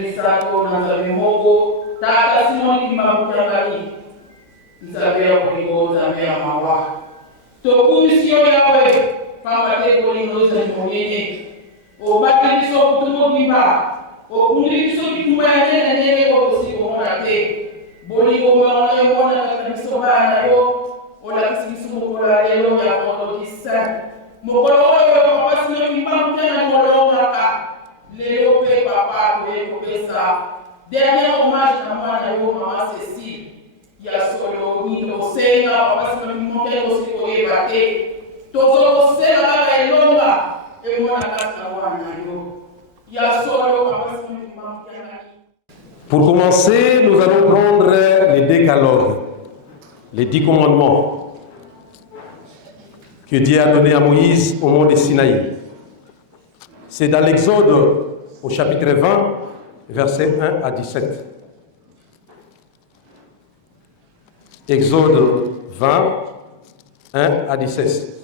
misako na mimogo tata simoni kimamutangani nzabea kuliko zamea mawa tokumisio yawe pambate kulingoza nyongene obati biso kutumo kimba okundi biso kitumba ya nene ko kusiko monate bolingo mwana yona kamiso bana yo ola kisimu ko la lelo ya ko kisa mokolo oyo papasino kimamutana molonga ka lelo pe papa ko pesa dernier hommage à maman Cécile. Il y a solo ni no senga parce que mon père aussi ko ebate. Tozo senga ba elonga e mona kasa wana yo. Il y a solo parce que maman. Pour commencer, nous allons prendre les décalogues, les 10 commandements que Dieu a donnés à Moïse au mont de Sinaï. C'est dans l'Exode au chapitre 20, versets 1 à 17. Exode 20, 1 à 17.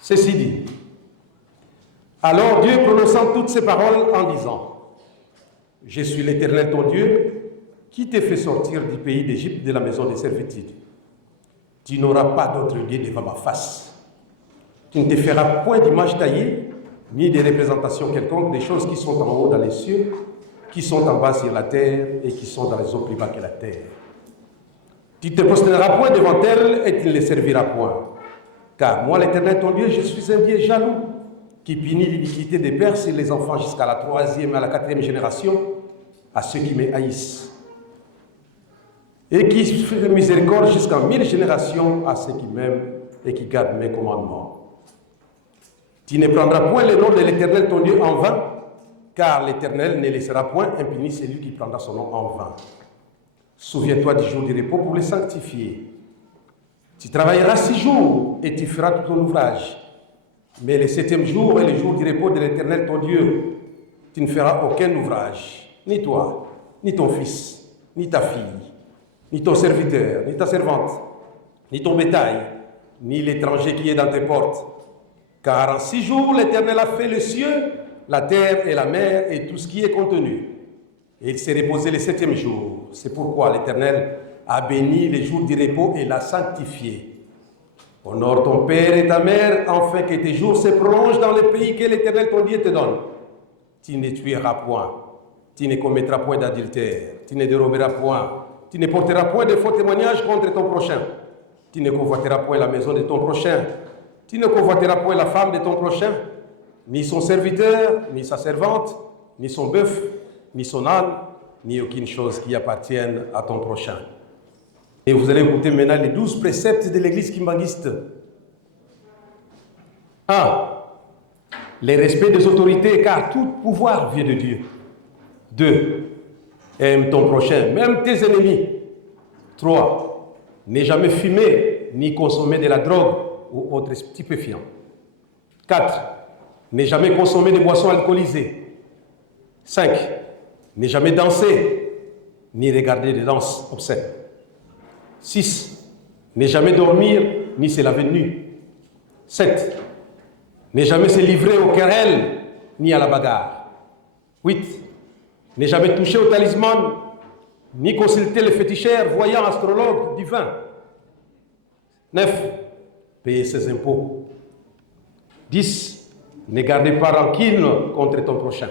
Ceci dit. Alors Dieu prononçant toutes ces paroles en disant, « Je suis l'Éternel ton Dieu, qui t'ai fait sortir du pays d'Égypte, de la maison de servitude. Tu n'auras pas d'autre Dieu devant ma face. Tu ne te feras point d'image taillée, ni de représentation quelconque des choses qui sont en haut dans les cieux, qui sont en bas sur la terre et qui sont dans les eaux plus bas que la terre. Tu ne te prosterneras point devant elles et tu ne les serviras point. Car moi, l'Éternel ton Dieu, je suis un Dieu jaloux, qui punit l'iniquité des pères sur les enfants jusqu'à la 3e et à la 4e génération, à ceux qui me haïssent. Et qui fait miséricorde jusqu'à 1000 générations à ceux qui m'aiment et qui gardent mes commandements. Tu ne prendras point le nom de l'Éternel ton Dieu en vain, car l'Éternel ne laissera point impuni celui qui prendra son nom en vain. Souviens-toi du jour du repos pour le sanctifier. Tu travailleras 6 jours et tu feras tout ton ouvrage. Mais le 7e jour est le jour du repos de l'Éternel ton Dieu. Tu ne feras aucun ouvrage, ni toi, ni ton fils, ni ta fille, ni ton serviteur, ni ta servante, ni ton bétail, ni l'étranger qui est dans tes portes. Car en 6 jours, l'Éternel a fait les cieux, la terre et la mer et tout ce qui est contenu. Et il s'est reposé le 7e jour. C'est pourquoi l'Éternel a béni les jours du repos et l'a sanctifié. Honore ton père et ta mère, afin que tes jours se prolongent dans le pays que l'Éternel ton Dieu te donne. Tu ne tueras point, tu ne commettras point d'adultère, tu ne déroberas point, tu ne porteras point de faux témoignages contre ton prochain. Tu ne convoiteras point la maison de ton prochain, tu ne convoiteras point la femme de ton prochain, ni son serviteur, ni sa servante, ni son bœuf, ni son âne, ni aucune chose qui appartienne à ton prochain. Et vous allez écouter maintenant les 12 préceptes de l'église kimbanguiste. 1. Le respect des autorités, car tout pouvoir vient de Dieu. 2. Aime ton prochain, même tes ennemis. 3. Ne jamais fumer ni consommer de la drogue ou autre stupéfiant. 4. Ne jamais consommer de boissons alcoolisées. 5. Ne jamais danser ni regarder des danses obscènes. 6. Ne jamais dormir ni se laver nu. 7. Ne jamais se livrer aux querelles ni à la bagarre. 8. Ne jamais toucher au talisman ni consulter les féticheurs, voyants, astrologues, divins. 9. Payer ses impôts. 10. Ne gardez pas rancune contre ton prochain.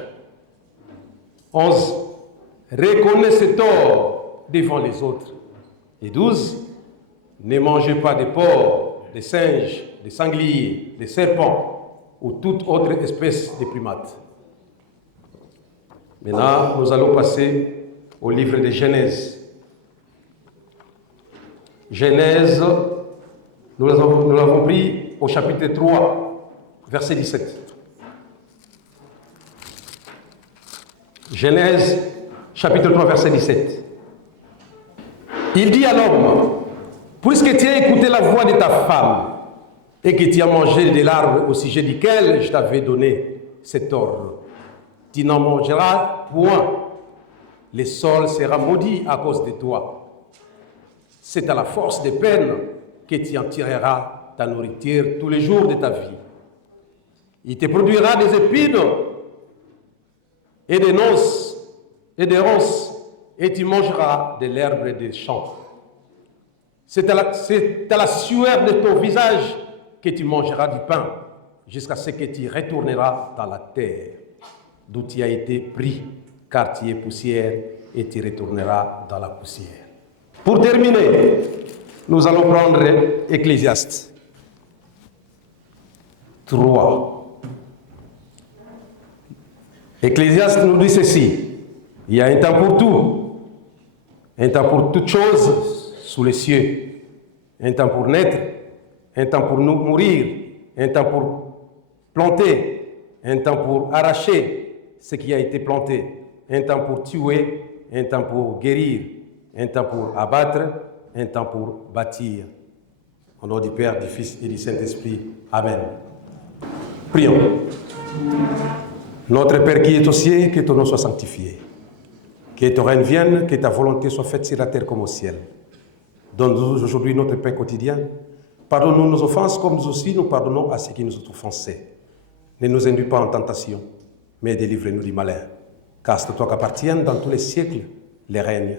11. Reconnais ses torts devant les autres. Et 12. Ne mangez pas de porcs, de singes, de sangliers, de serpents ou toute autre espèce de primates. Maintenant, nous allons passer au livre de Genèse. Genèse, nous l'avons pris au chapitre 3, verset 17. Genèse, chapitre 3, verset 17. Il dit à l'homme, puisque tu as écouté la voix de ta femme et que tu as mangé de l'arbre au sujet duquel je t'avais donné cet ordre, tu n'en mangeras point. Le sol sera maudit à cause de toi. C'est à la force des peines que tu en tireras ta nourriture tous les jours de ta vie. Il te produira des épines et des noces et des ronces, et tu mangeras de l'herbe des champs. C'est à la sueur de ton visage que tu mangeras du pain, jusqu'à ce que tu retourneras dans la terre, d'où tu as été pris, car tu es poussière, et tu retourneras dans la poussière. Pour terminer, nous allons prendre Ecclésiaste 3. Ecclésiaste nous dit ceci: il y a un temps pour tout, un temps pour toutes choses sous les cieux, un temps pour naître, un temps pour nous mourir, un temps pour planter, un temps pour arracher ce qui a été planté, un temps pour tuer, un temps pour guérir, un temps pour abattre, un temps pour bâtir. Au nom du Père, du Fils et du Saint-Esprit. Amen. Prions. Notre Père qui es aux cieux, que ton nom soit sanctifié. Que ton règne vienne, que ta volonté soit faite sur la terre comme au ciel. Donne-nous aujourd'hui notre pain quotidien. Pardonne-nous nos offenses, comme nous aussi nous pardonnons à ceux qui nous ont offensés. Ne nous induis pas en tentation, mais délivre-nous du malin. Car c'est à toi qu'appartiennent dans tous les siècles les règnes,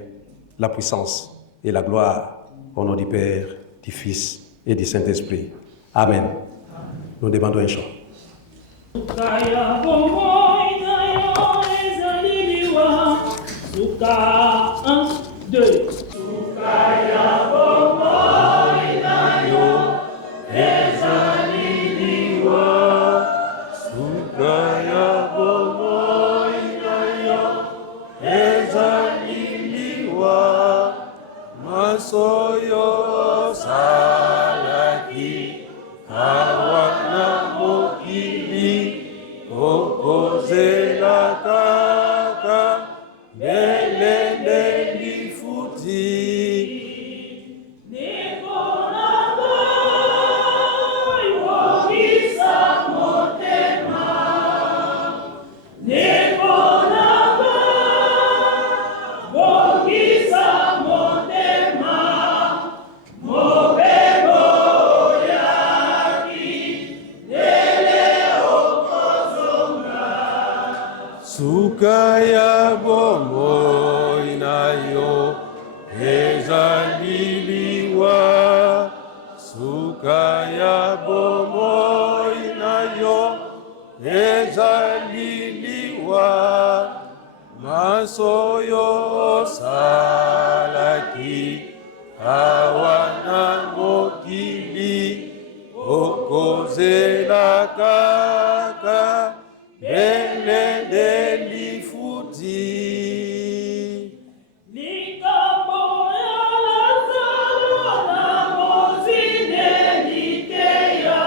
la puissance et la gloire. Au nom du Père, du Fils et du Saint-Esprit. Amen. Nous demandons un chant. Suka 1, 2. Sukaya bomoi nayo ezaliliwa. Sukaya bomoi nayo ezaliliwa. Masoyo salaki hawana mokili okozela kaka Belende lifuti Nikonabo Iwogisa motema Nikonabo Iwogisa motema Mobebo yaki Nele okozonga Sukaya bomoi nayo ezaliliwa. Sukaya bomoi nayo ezaliliwa. Masoyo salaki hawana mokili okozela kaka belende lifuti. Likambo ya Lazaro na mozine liteya.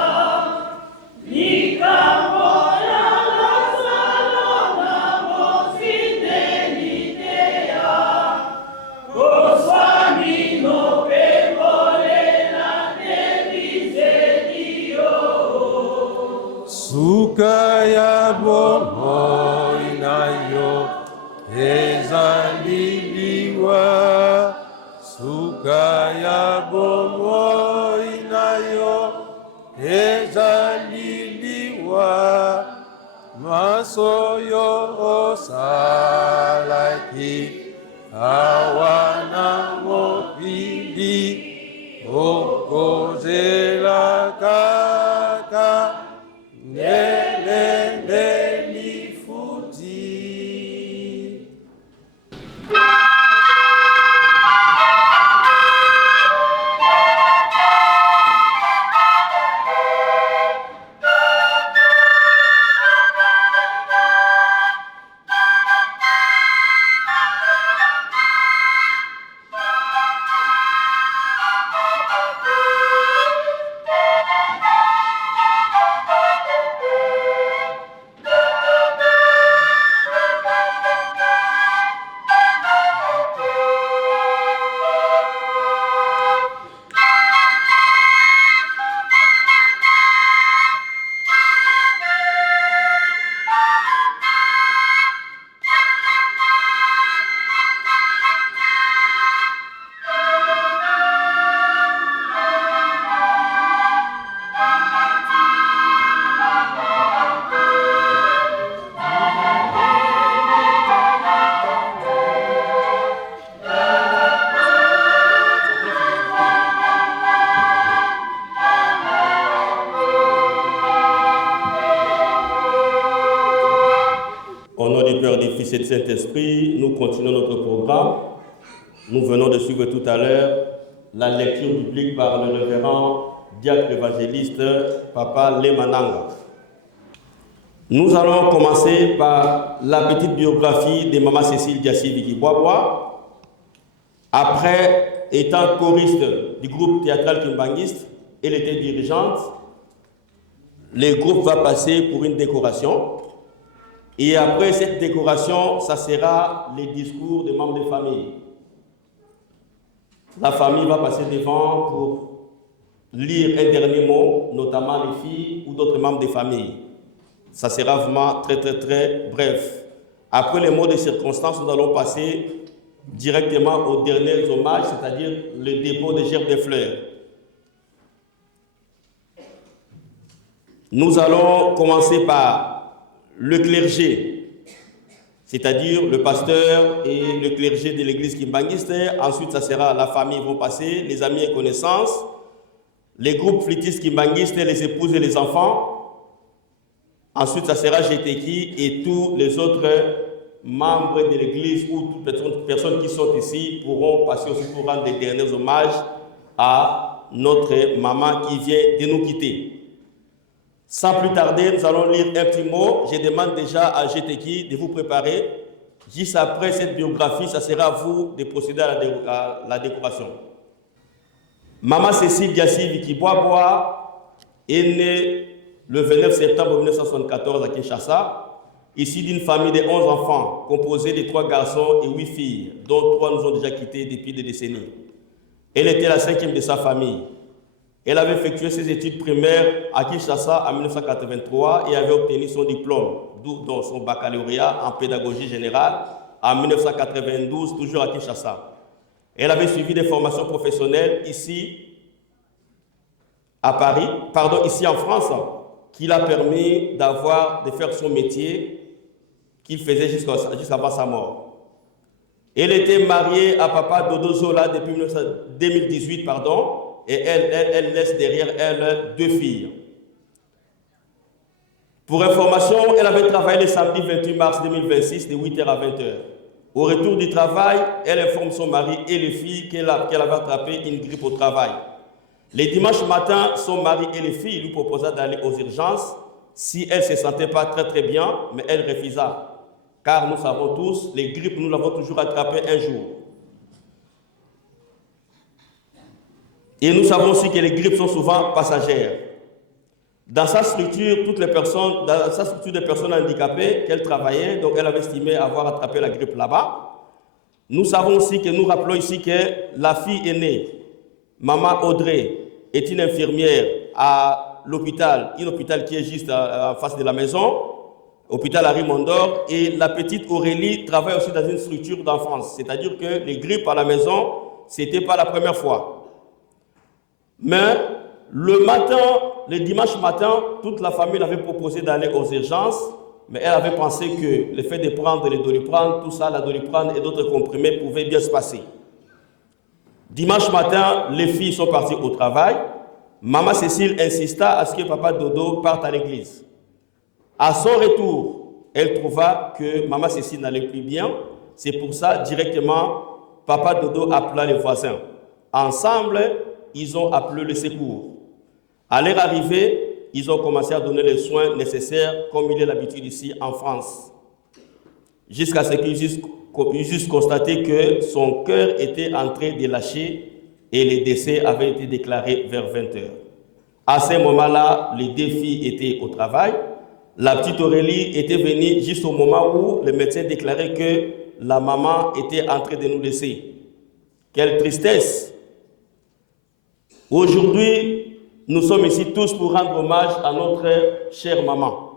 Likambo ya Lazaro na mozine liteya. Oswami no pekole na nebizedio. Sukaya bomoi nayo ezaliliwa. Sukaya bomoi nayo ezaliliwa. Masoyo salaki hawana mokili okozela kaka Nelende lifuti. Père, du Fils et du Saint-Esprit, nous continuons notre programme. Nous venons de suivre tout à l'heure la lecture biblique par le révérend diacre évangéliste Papa Lemananga. Nous allons commencer par la petite biographie de Maman Cécile Diassi Viki-Bois-Bois. Après, étant choriste du groupe théâtral kimbanguiste, elle était dirigeante. Le groupe va passer pour une décoration. Et après cette décoration, ça sera les discours des membres de famille. La famille va passer devant pour lire un dernier mot, notamment les filles ou d'autres membres des familles. Ça sera vraiment très bref. Après les mots de circonstance, nous allons passer directement aux derniers hommages, c'est-à-dire le dépôt des gerbes de fleurs. Nous allons commencer par le clergé, c'est-à-dire le pasteur et le clergé de l'église kimbanguiste. Ensuite, ça sera la famille vont passer, les amis et connaissances, les groupes flûtistes kimbanguistes, les épouses et les enfants. Ensuite, ça sera GTK et tous les autres membres de l'église ou toutes personnes qui sont ici pourront passer aussi pour rendre les derniers hommages à notre maman qui vient de nous quitter. Sans plus tarder, nous allons lire un petit mot. Je demande déjà à GTK de vous préparer. Juste après cette biographie, ça sera à vous de procéder à la décoration. Maman Cécile Diassi Viki-Bois-Bois est née le 29 septembre 1974 à Kinshasa, issue d'une famille de 11 enfants, composée de 3 garçons et 8 filles, dont 3 nous ont déjà quittés depuis des décennies. Elle était la 5e de sa famille. Elle avait effectué ses études primaires à Kinshasa en 1983 et avait obtenu son diplôme, dont son baccalauréat en pédagogie générale en 1992, toujours à Kinshasa. Elle avait suivi des formations professionnelles ici en France, qui l'a permis de faire son métier qu'il faisait jusqu'avant sa mort. Elle était mariée à Papa Dodo Zola depuis 2018, et elle laisse derrière elle 2 filles. Pour information, elle avait travaillé le samedi 28 mars 2026 de 8h à 20h. Au retour du travail, elle informe son mari et les filles qu'elle avait attrapé une grippe au travail. Le dimanche matin, son mari et les filles lui proposa d'aller aux urgences si elle ne se sentait pas très bien, mais elle refusa. Car nous savons tous, les grippes, nous l'avons toujours attrapé un jour. Et nous savons aussi que les grippes sont souvent passagères. Dans sa structure, de personnes handicapées qu'elle travaillait, donc elle avait estimé avoir attrapé la grippe là-bas. Nous savons aussi nous rappelons ici que la fille aînée, Maman Audrey, est une infirmière à l'hôpital, un hôpital qui est juste en face de la maison, hôpital Harry Mondor, et la petite Aurélie travaille aussi dans une structure d'enfance. C'est-à-dire que les grippes à la maison, ce n'était pas la première fois. Mais le dimanche matin, toute la famille avait proposé d'aller aux urgences, mais elle avait pensé que le fait de prendre les Doliprane, tout ça, la Doliprane et d'autres comprimés pouvaient bien se passer. Dimanche matin, les filles sont parties au travail. Maman Cécile insista à ce que Papa Dodo parte à l'église. À son retour, elle trouva que Maman Cécile n'allait plus bien. C'est pour ça, directement, Papa Dodo appela les voisins. Ensemble, ils ont appelé le secours. À leur arrivée, ils ont commencé à donner les soins nécessaires, comme il est l'habitude ici en France. Jusqu'à ce qu'ils eussent constaté que son cœur était en train de lâcher et le décès avait été déclaré vers 20h. À ce moment-là, les 2 filles étaient au travail. La petite Aurélie était venue juste au moment où le médecin déclarait que la maman était en train de nous laisser. Quelle tristesse! Aujourd'hui, nous sommes ici tous pour rendre hommage à notre chère maman.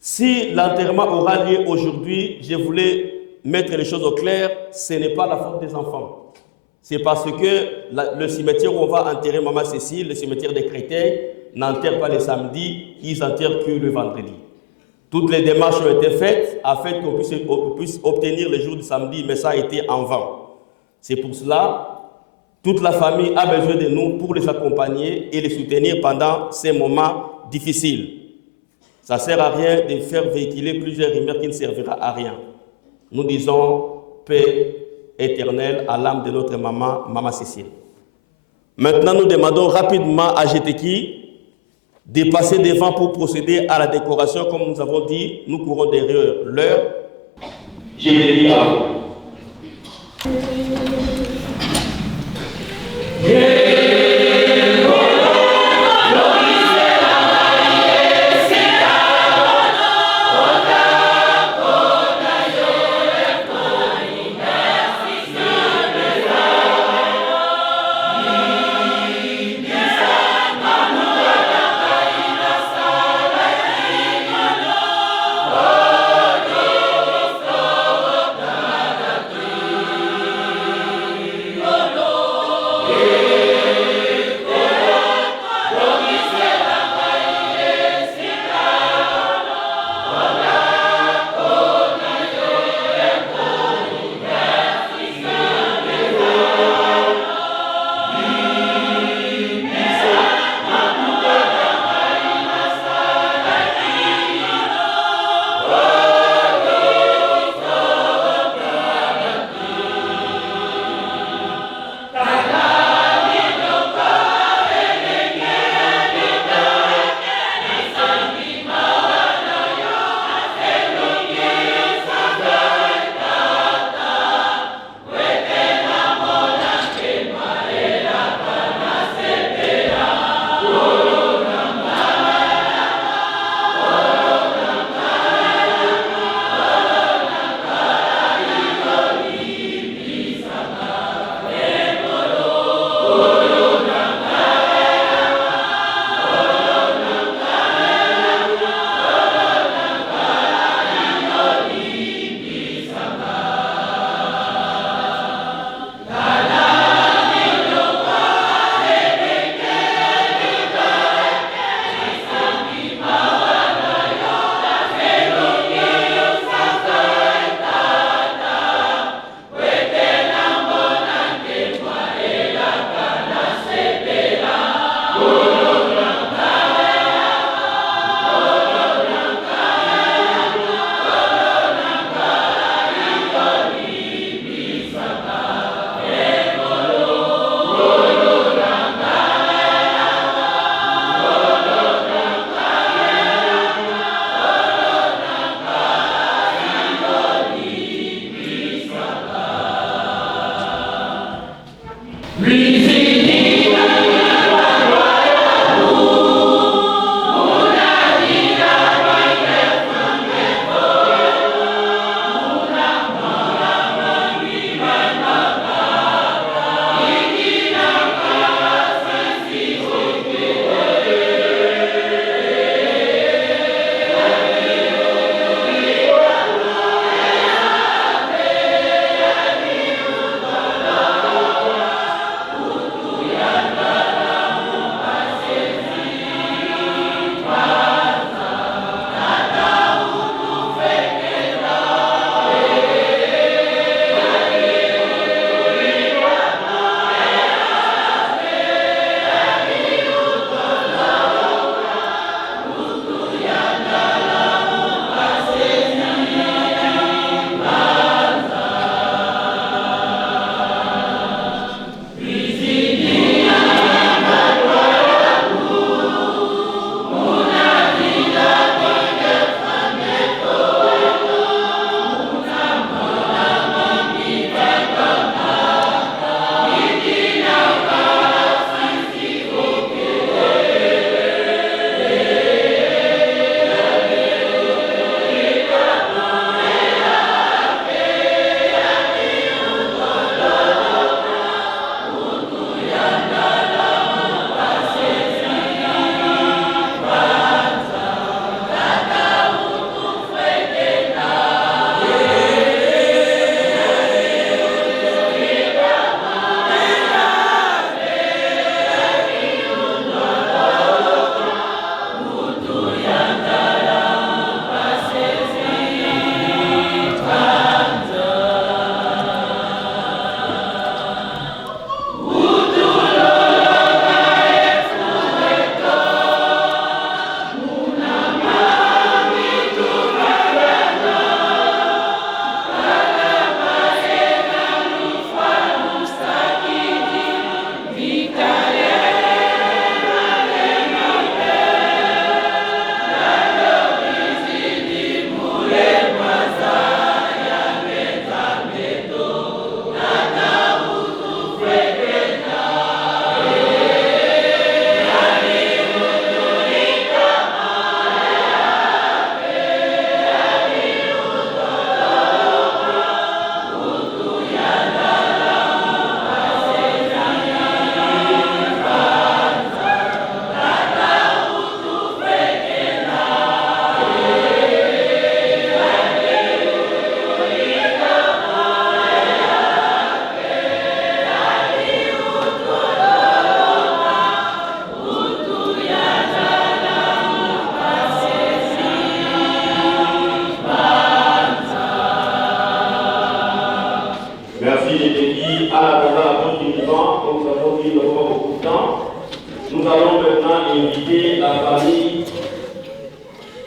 Si l'enterrement aura lieu aujourd'hui, je voulais mettre les choses au clair, ce n'est pas la faute des enfants. C'est parce que le cimetière où on va enterrer Maman Cécile, le cimetière des Créteils, n'enterre pas le samedi, ils enterrent que le vendredi. Toutes les démarches ont été faites afin qu'on puisse obtenir le jour du samedi, mais ça a été en vain. C'est pour cela toute la famille a besoin de nous pour les accompagner et les soutenir pendant ces moments difficiles. Ça ne sert à rien de faire véhiculer plusieurs rumeurs qui ne servira à rien. Nous disons paix éternelle à l'âme de notre maman, Maman Cécile. Maintenant, nous demandons rapidement à GTK de passer devant pour procéder à la décoration. Comme nous avons dit, nous courons derrière l'heure. GTK à vous. Yeah.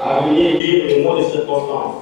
à venir dire le mot de circonstance.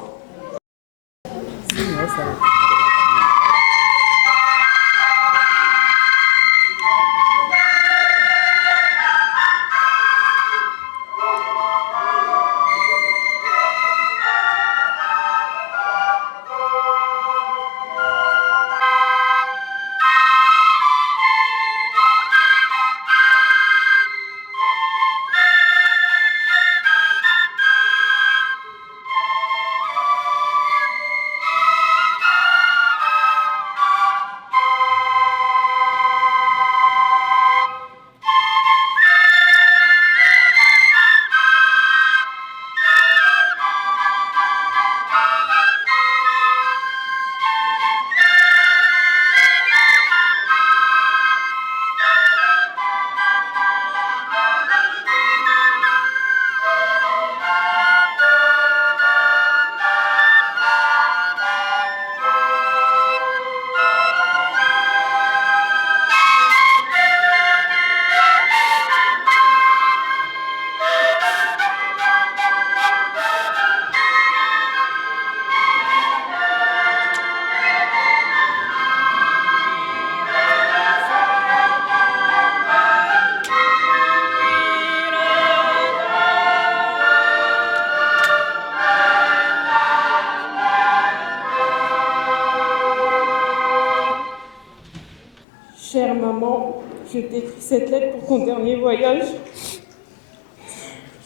Chère maman, je t'écris cette lettre pour ton dernier voyage.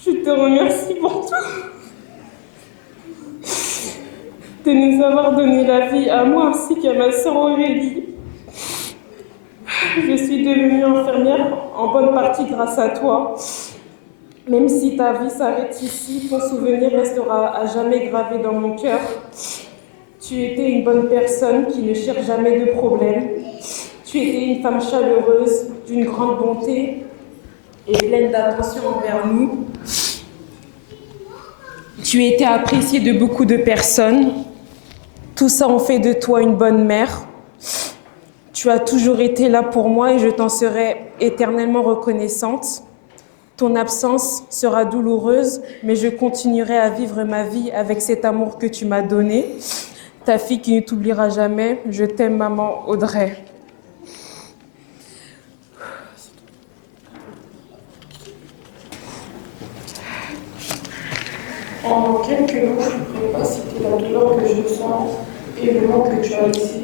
Je te remercie pour tout. De nous avoir donné la vie à moi ainsi qu'à ma sœur Aurélie. Je suis devenue infirmière en bonne partie grâce à toi. Même si ta vie s'arrête ici, ton souvenir restera à jamais gravé dans mon cœur. Tu étais une bonne personne qui ne cherche jamais de problème. Tu étais une femme chaleureuse, d'une grande bonté et pleine d'attention envers nous. Tu étais appréciée de beaucoup de personnes. Tout ça en fait de toi une bonne mère. Tu as toujours été là pour moi et je t'en serai éternellement reconnaissante. Ton absence sera douloureuse, mais je continuerai à vivre ma vie avec cet amour que tu m'as donné. Ta fille qui ne t'oubliera jamais, je t'aime maman Audrey. En quelques mots, je ne pourrais pas citer la douleur que je sens et le manque que tu as laissé.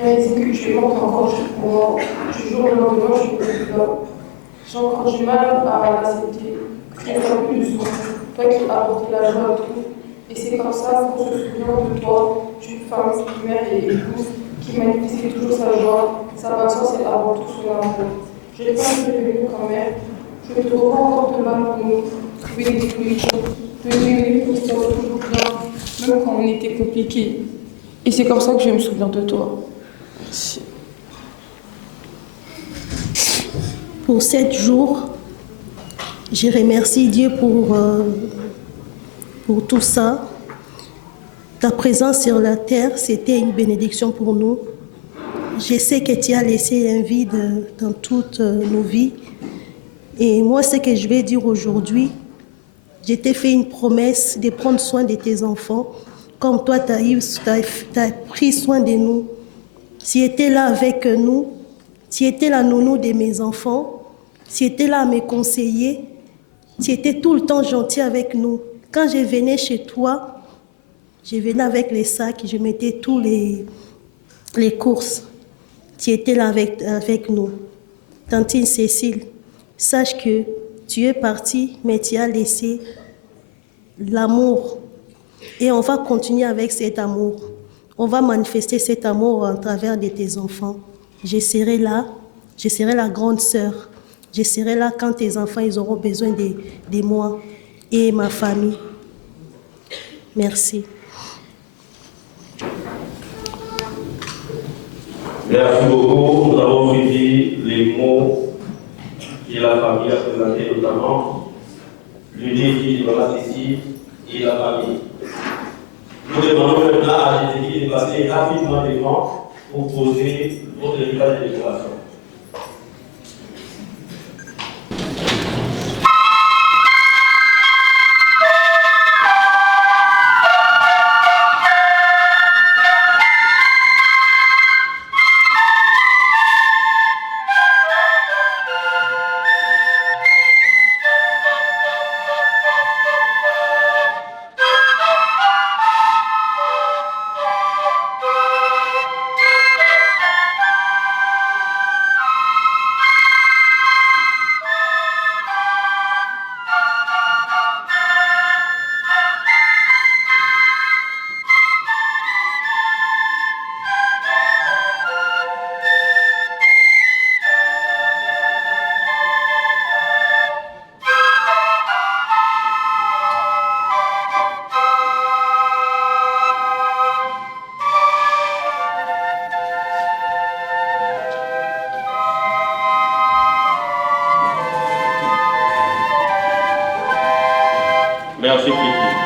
Réaliser que tu es morte encore pour moi. Du jour au lendemain, je ne peux plus là. J'ai encore du mal à l'accepter. Que tu n'es pas plus de soin. Toi qui as apporté la joie à tout. Et c'est comme ça qu'on se souvient de toi, d'une femme, mère et épouse, qui manifestait toujours sa joie, sa patience et avant tout son amour. Je n'ai pas devenu comme mère. Je te revois encore demain pour nous trouver des solutions. Venir pour se toujours bien, même quand on était compliqué. Et c'est comme ça que je me souviens de toi. Merci. Pour 7 jours, je remercie Dieu pour tout ça. Ta présence sur la terre, c'était une bénédiction pour nous. Je sais que tu as laissé un vide dans toutes nos vies. Et moi, ce que je vais dire aujourd'hui, je t'ai fait une promesse de prendre soin de tes enfants, comme toi, tu as pris soin de nous. Tu étais là avec nous, tu étais la nounou de mes enfants, tu étais là à me conseiller, tu étais tout le temps gentil avec nous. Quand je venais chez toi, je venais avec les sacs, je mettais tous les courses. Tu étais là avec nous. Tantine Cécile, sache que tu es partie, mais tu as laissé l'amour. Et on va continuer avec cet amour. On va manifester cet amour en travers de tes enfants. Je serai là, je serai la grande sœur. Je serai là quand tes enfants ils auront besoin de moi et ma famille. Merci. Merci beaucoup. Nous avons suivi les mots que la famille a présentés, notamment le défi de la Cécile et la famille. Nous demandons maintenant à Jésus de passer rapidement devant pour poser votre héritage de décoration. Merci Kiki.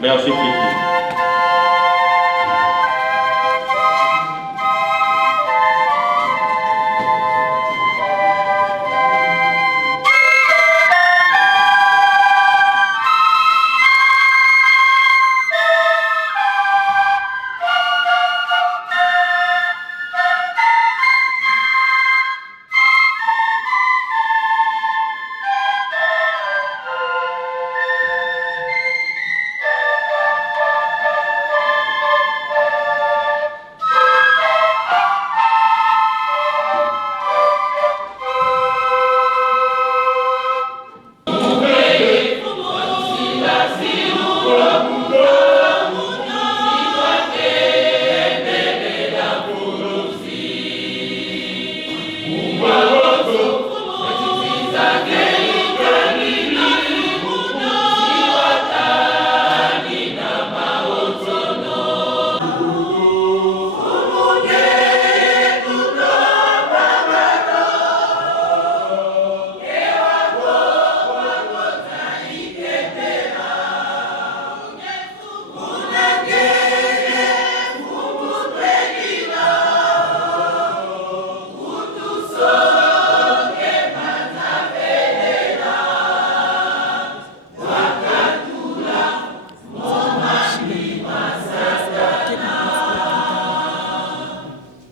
Merci Kiki.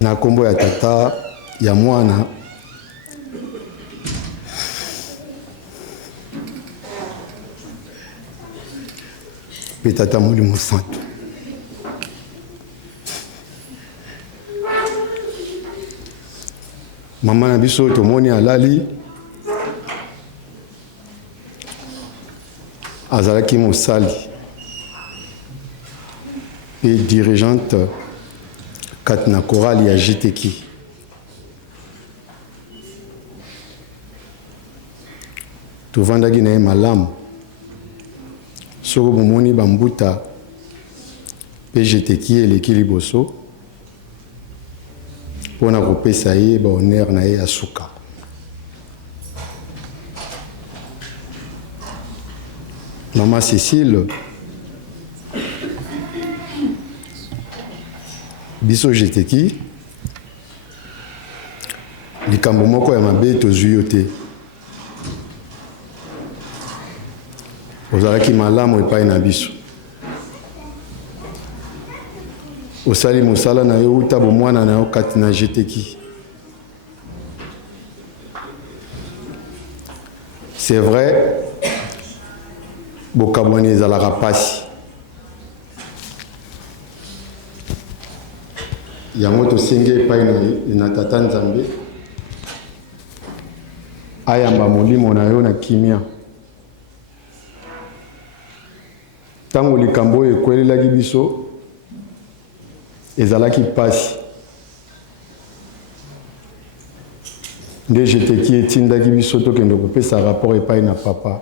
na kombo ya tata ya mwana pe tata Molimo Santu. Mama na biso tomoni alali azalaki mosali et dirigeante kati na chorale ya JTK. Tovandaki na ye malamu soko bomoni bambuta pe JTK eleki liboso mpona kopesa ye bahonneur na ye ya suka. Mama Cécile biso JTK likambo moko ya mabe tozwi yo te. Ozalaki malamu epai na biso, osali mosala na yo uta bomwana na yo kati na JTK. C'est vrai bokabwani ezalaka pasi, yango tosengi epai na tata Nzambe ayamba molimo na yo na kimia. Tango likambo oyo ekwelelaki biso ezalaki pasi, nde jeteki etindaki biso tokende kopesa rapport epai na papa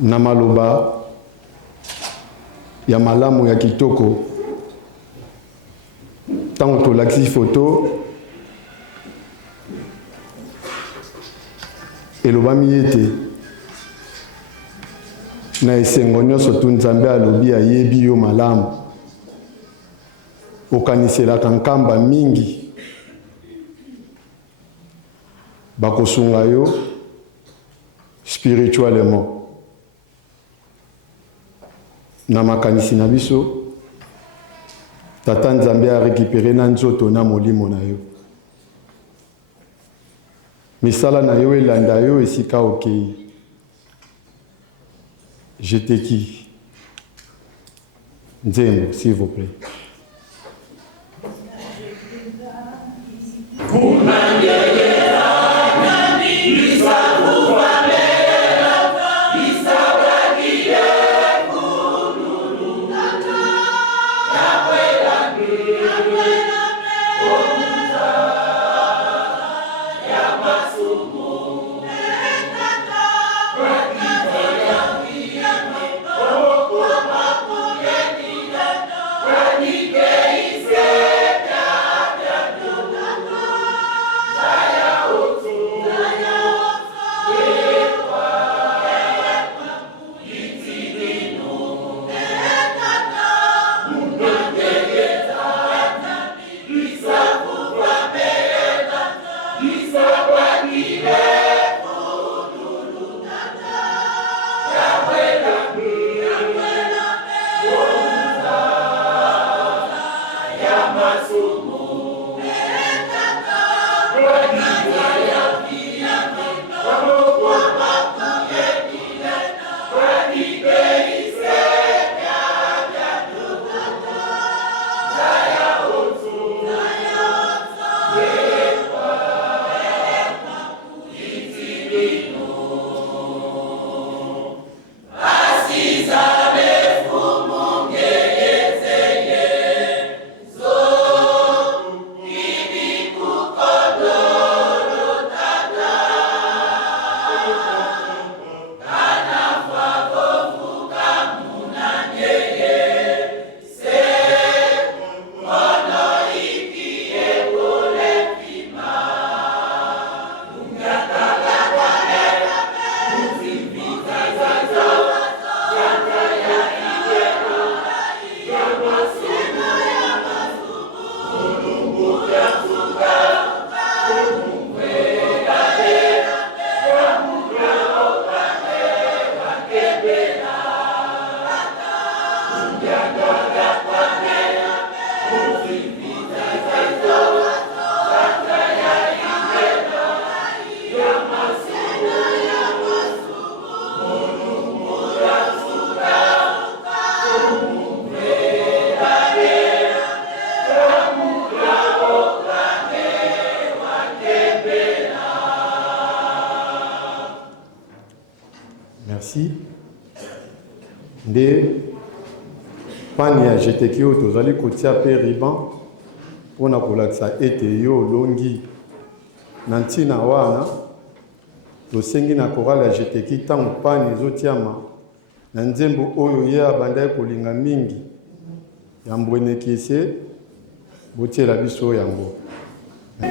na maloba ya malamu ya kitoko. Ntango tolakisi foto elobami ete na esengo nyonso tu Nzambe alobi ayebi yo malamu, okaniselaka nkamba mingi bakosunga yo spirituellement. Na makanisi na biso Tata Nzambe a récupéré na nzoto na molimo na yo. Misala na yo elanda yo esika okei. Jeteki. Nzembo, s'il vous plaît. Merci. Nde pani ya jeteki oyo tozali kotia pe riban mpona kolakisa ete yo olongi na ntina wana tosengi na korale ya jeteki ntango pani ezotiama na nzembo oyo ye abandaki kolinga mingi ya mbweneki ese botiela biso yango. La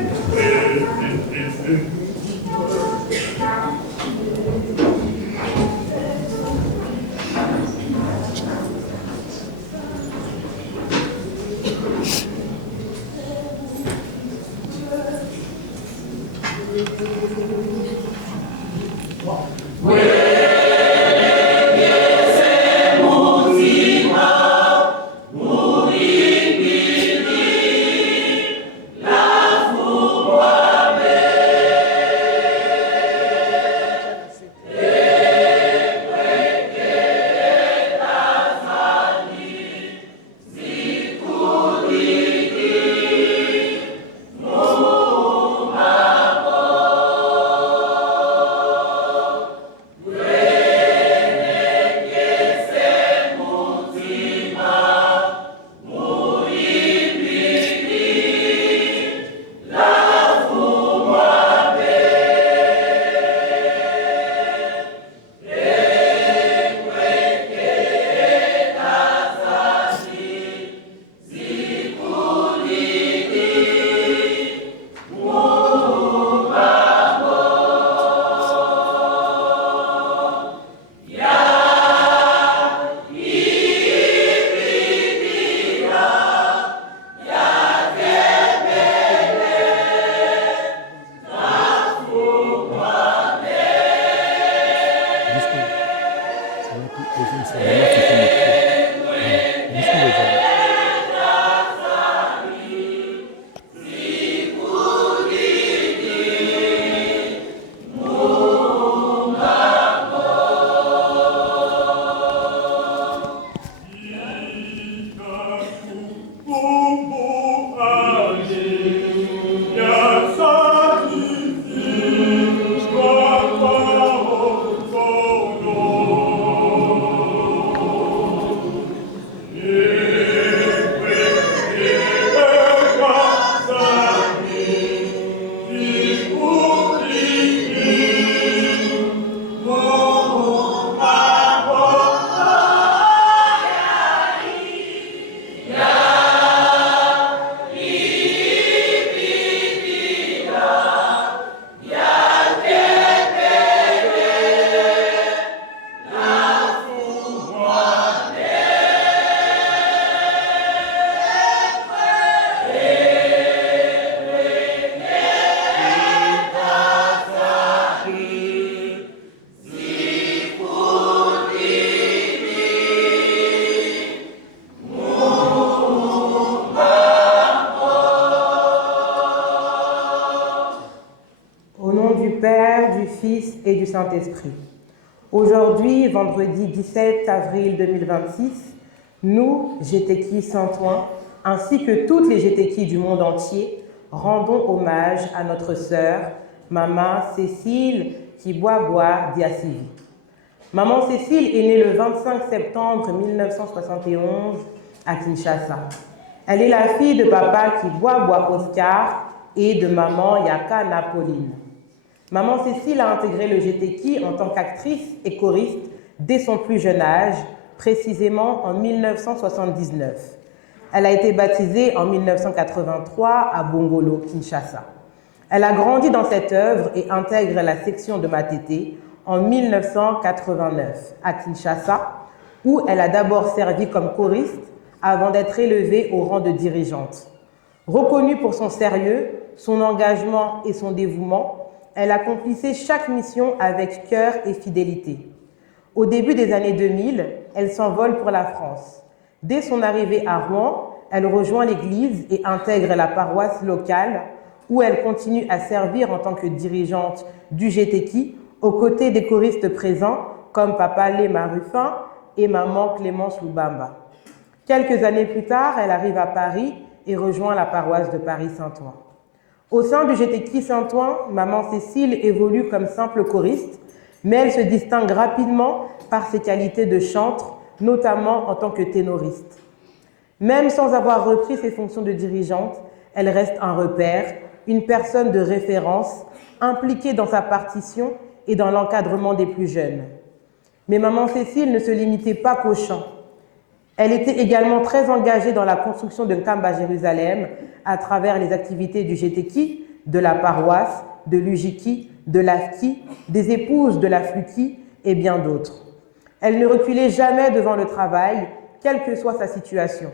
Et du Saint-Esprit. Aujourd'hui, vendredi 17 avril 2026, nous, GTK Saint-Ouen, ainsi que toutes les GTK du monde entier, rendons hommage à notre sœur, Maman Cécile Kiboaboa Diasivi. Maman Cécile est née le 25 septembre 1971 à Kinshasa. Elle est la fille de papa Kiboaboa Oscar et de maman Yaka Napoline. Maman Cécile a intégré le GTK en tant qu'actrice et choriste dès son plus jeune âge, précisément en 1979. Elle a été baptisée en 1983 à Bongolo, Kinshasa. Elle a grandi dans cette œuvre et intègre la section de Matete en 1989 à Kinshasa, où elle a d'abord servi comme choriste avant d'être élevée au rang de dirigeante. Reconnue pour son sérieux, son engagement et son dévouement, elle accomplissait chaque mission avec cœur et fidélité. Au début des années 2000, elle s'envole pour la France. Dès son arrivée à Rouen, elle rejoint l'église et intègre la paroisse locale où elle continue à servir en tant que dirigeante du GTK aux côtés des choristes présents comme Papa Léma Ruffin et Maman Clémence Lubamba. Quelques années plus tard, elle arrive à Paris et rejoint la paroisse de Paris-Saint-Ouen. Au sein du GTK Saint-Ouen, Maman Cécile évolue comme simple choriste, mais elle se distingue rapidement par ses qualités de chantre, notamment en tant que ténoriste. Même sans avoir repris ses fonctions de dirigeante, elle reste un repère, une personne de référence, impliquée dans sa partition et dans l'encadrement des plus jeunes. Mais Maman Cécile ne se limitait pas qu'au chant. Elle était également très engagée dans la construction de Nkamba Jérusalem à travers les activités du GTK, de la paroisse, de l'UJK, de l'AFKI, des épouses de la FLUKI et bien d'autres. Elle ne reculait jamais devant le travail, quelle que soit sa situation.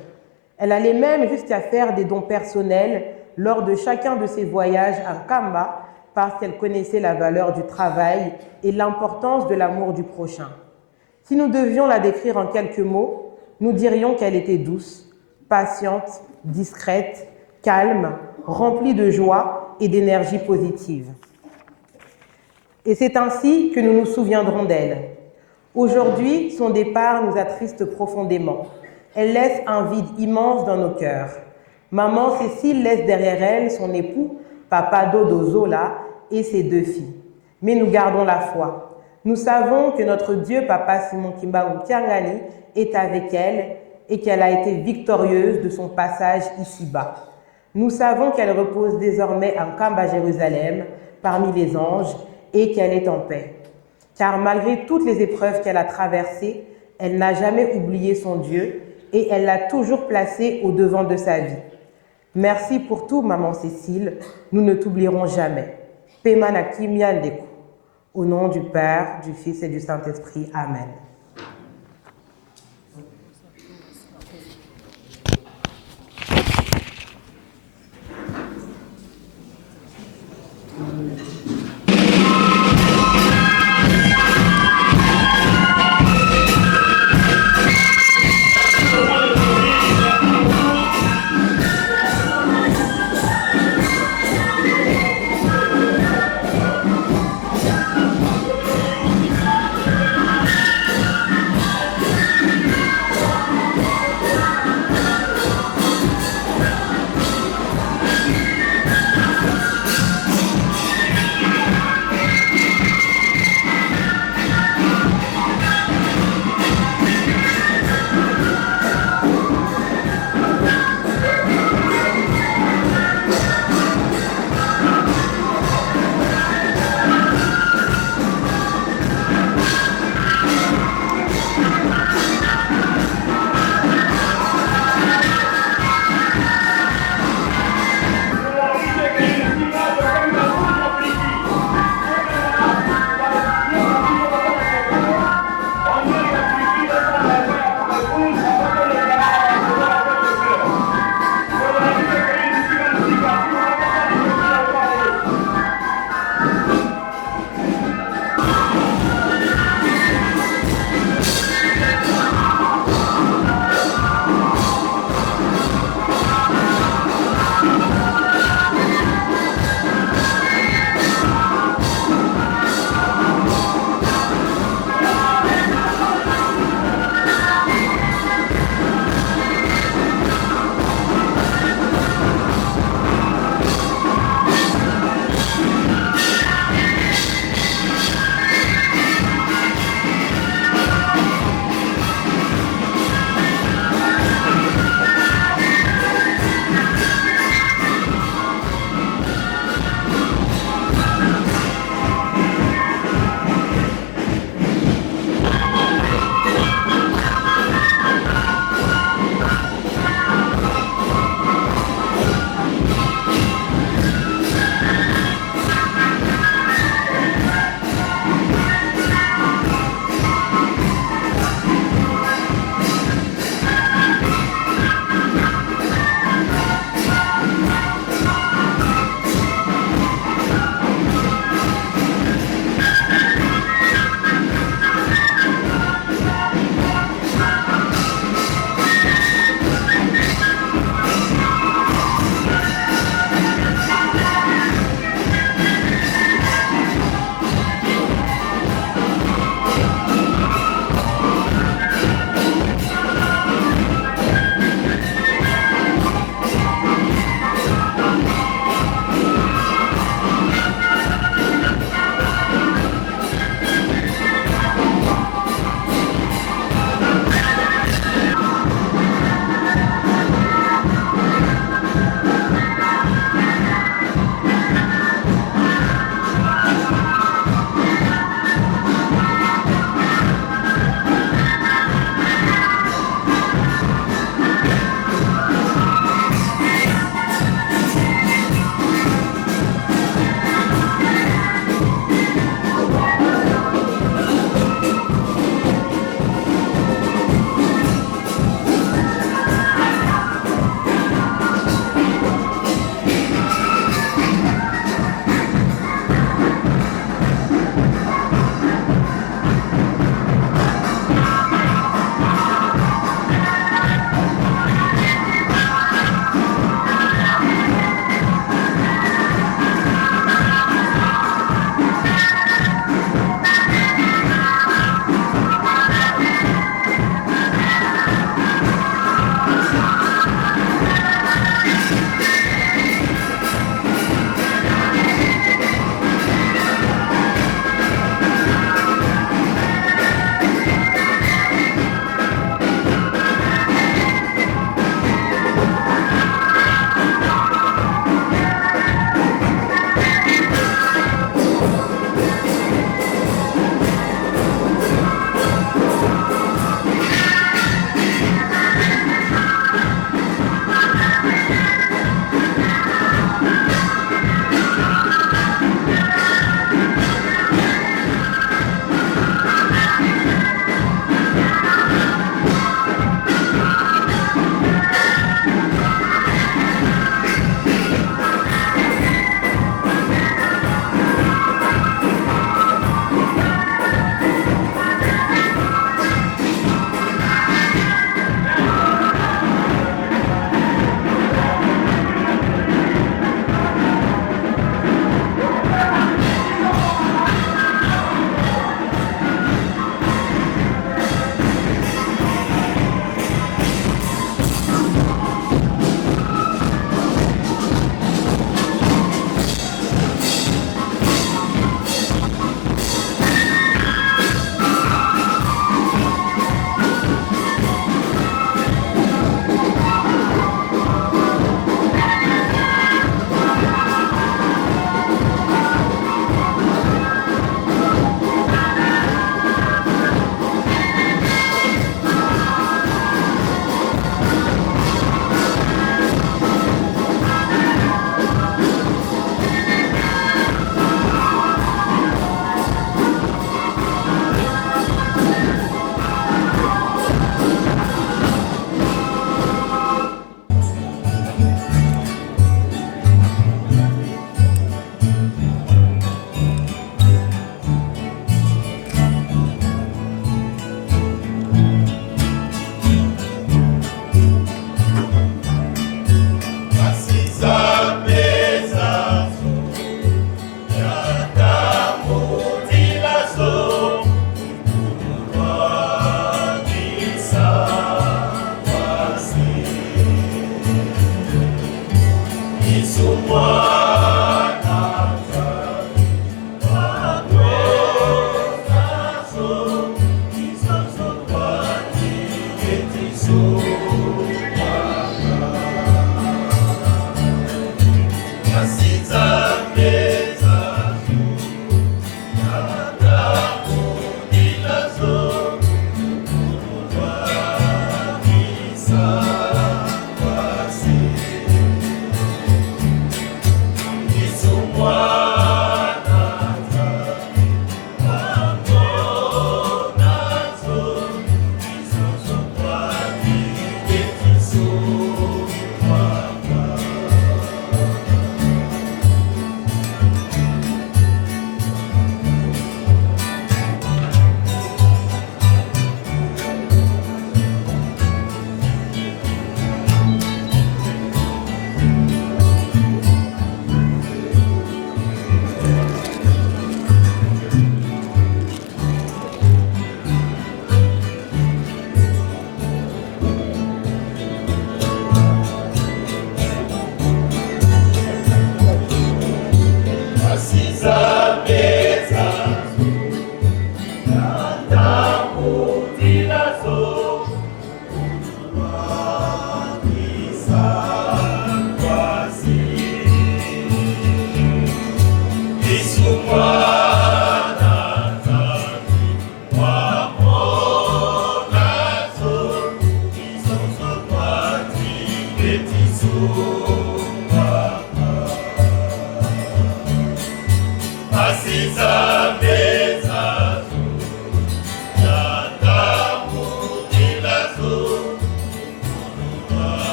Elle allait même jusqu'à faire des dons personnels lors de chacun de ses voyages à Nkamba parce qu'elle connaissait la valeur du travail et l'importance de l'amour du prochain. Si nous devions la décrire en quelques mots, nous dirions qu'elle était douce, patiente, discrète, calme, remplie de joie et d'énergie positive. Et c'est ainsi que nous nous souviendrons d'elle. Aujourd'hui, son départ nous attriste profondément. Elle laisse un vide immense dans nos cœurs. Maman Cécile laisse derrière elle son époux, Papa Dodo Zola, et ses 2 filles. Mais nous gardons la foi. Nous savons que notre Dieu, Papa Simon Kimbangu Tiangani, est avec elle et qu'elle a été victorieuse de son passage ici-bas. Nous savons qu'elle repose désormais en Nkamba Jérusalem, parmi les anges, et qu'elle est en paix. Car malgré toutes les épreuves qu'elle a traversées, elle n'a jamais oublié son Dieu et elle l'a toujours placé au devant de sa vie. Merci pour tout, Maman Cécile, nous ne t'oublierons jamais. Pemana Kimiandeku. Au nom du Père, du Fils et du Saint-Esprit. Amen.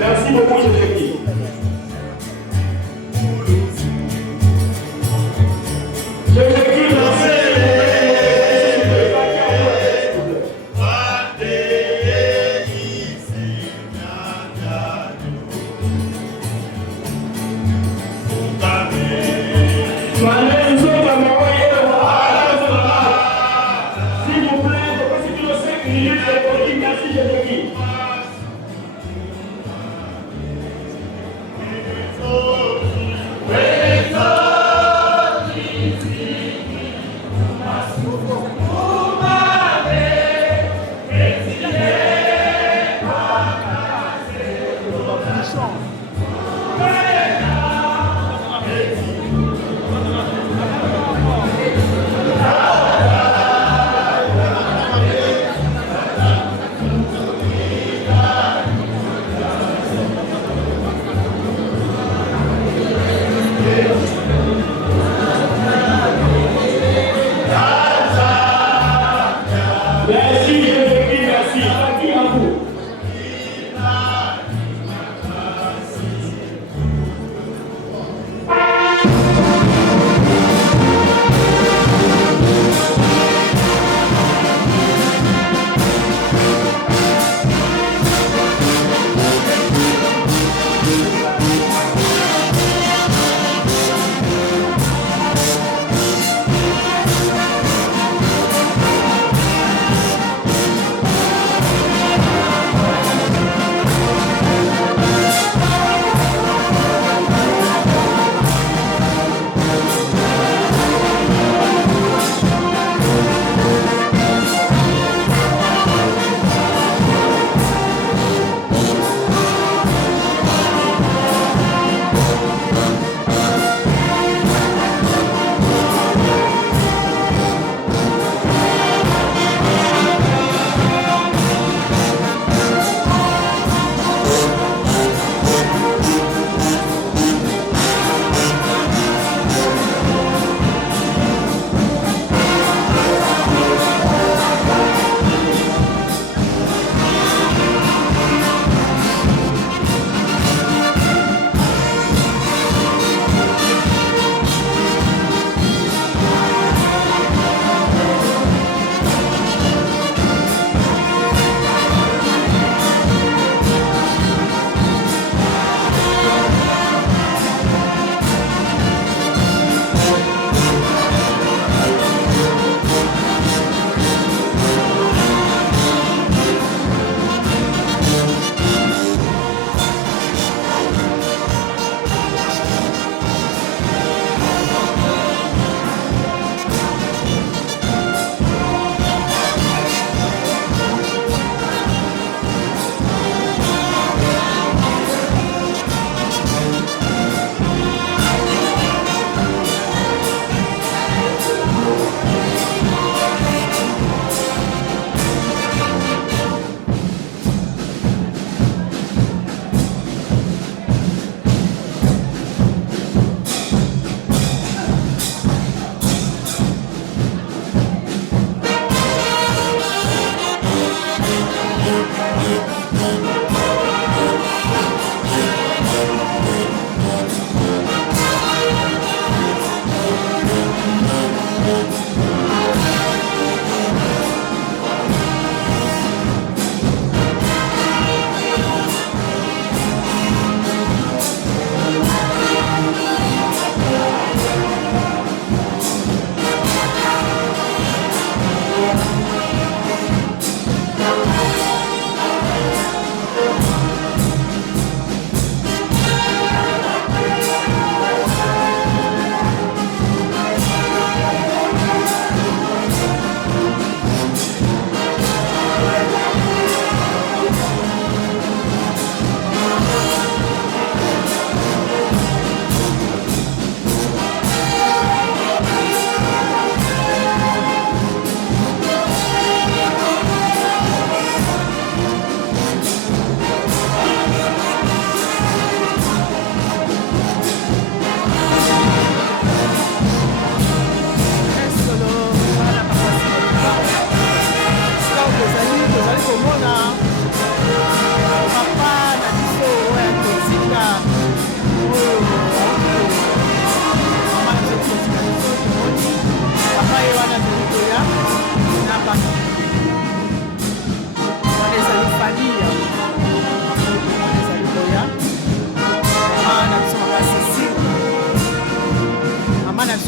Merci beaucoup, Jésus.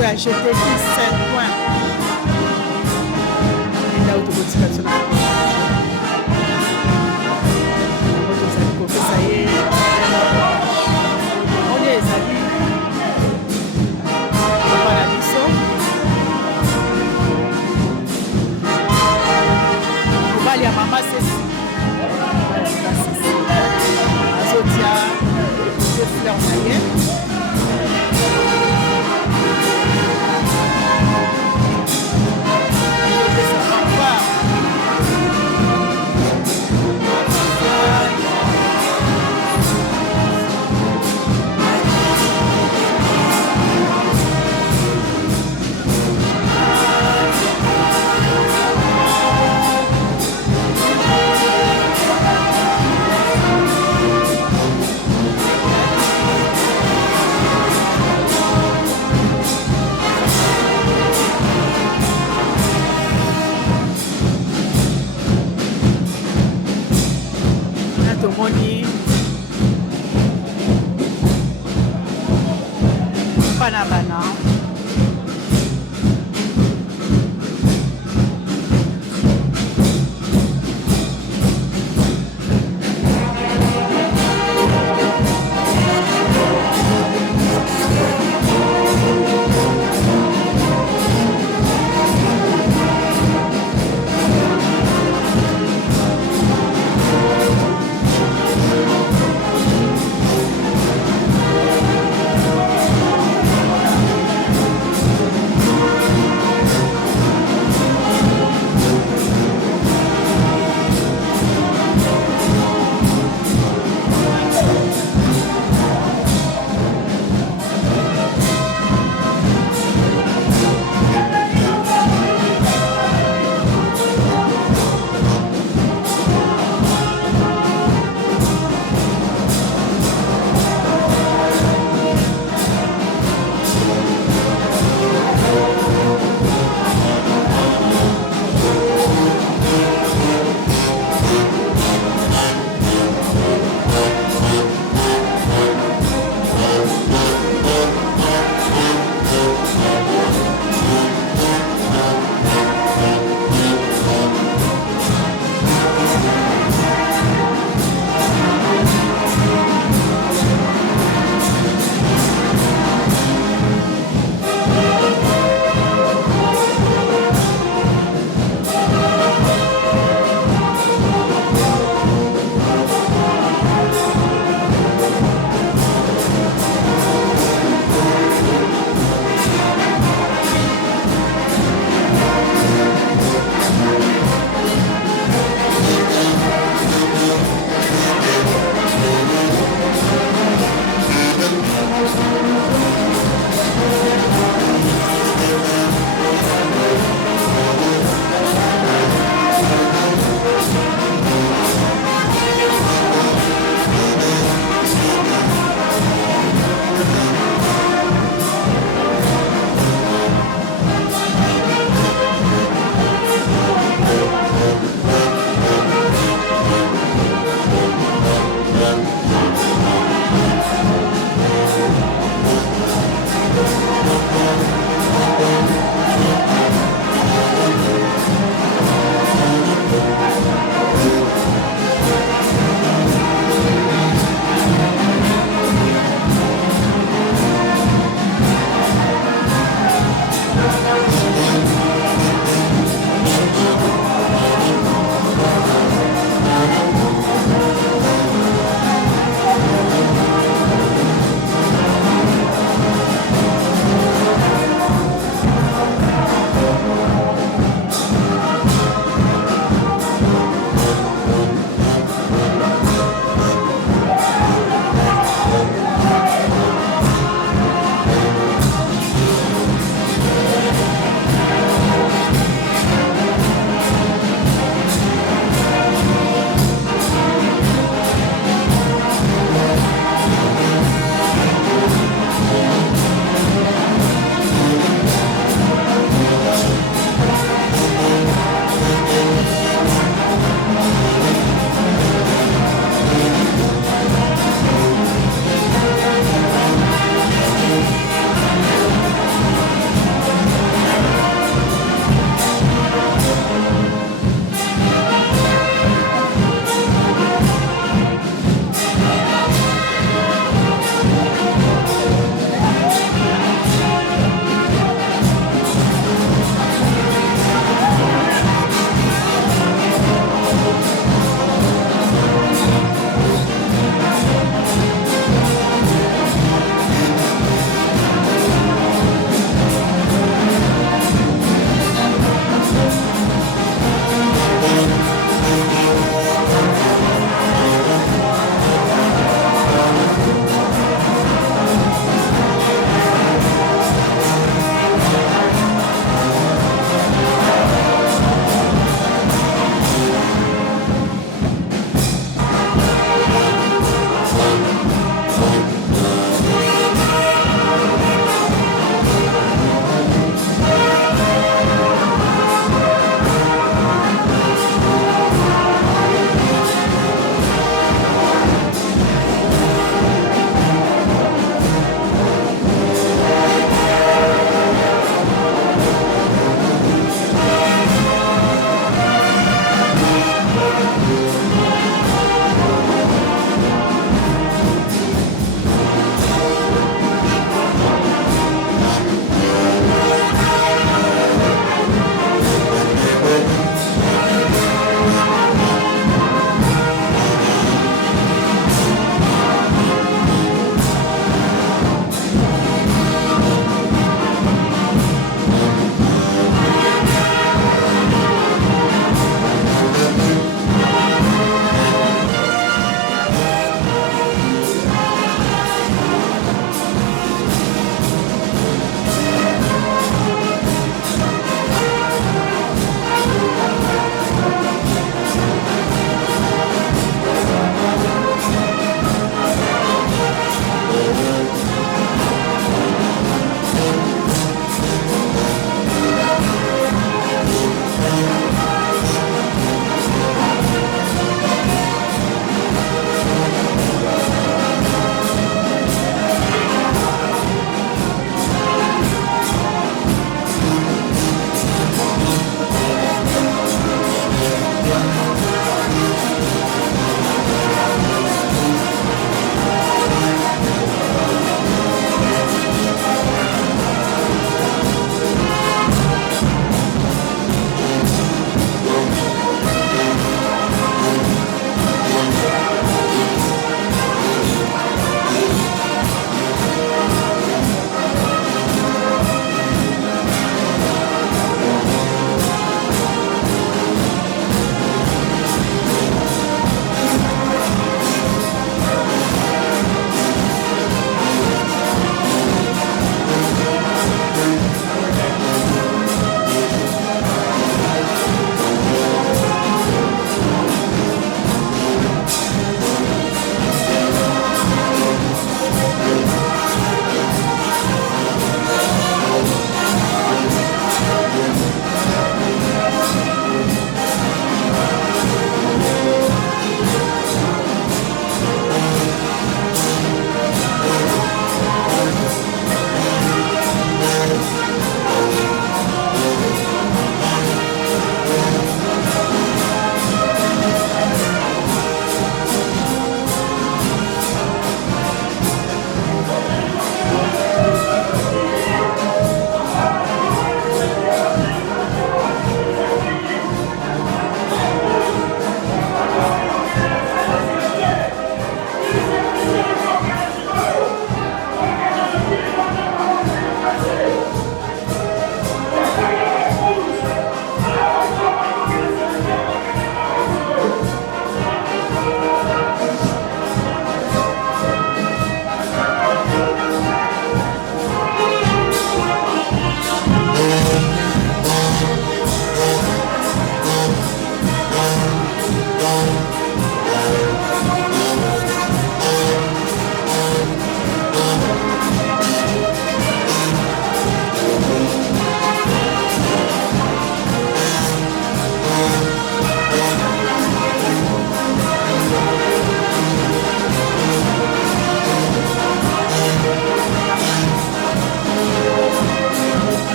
biso ya GTK Saint-Ouen enda otokotika biso na yango tozali kopesa ye oni ezali kopana biso mobali ya mama Sesi azotia fleur na ye tomoni bana bana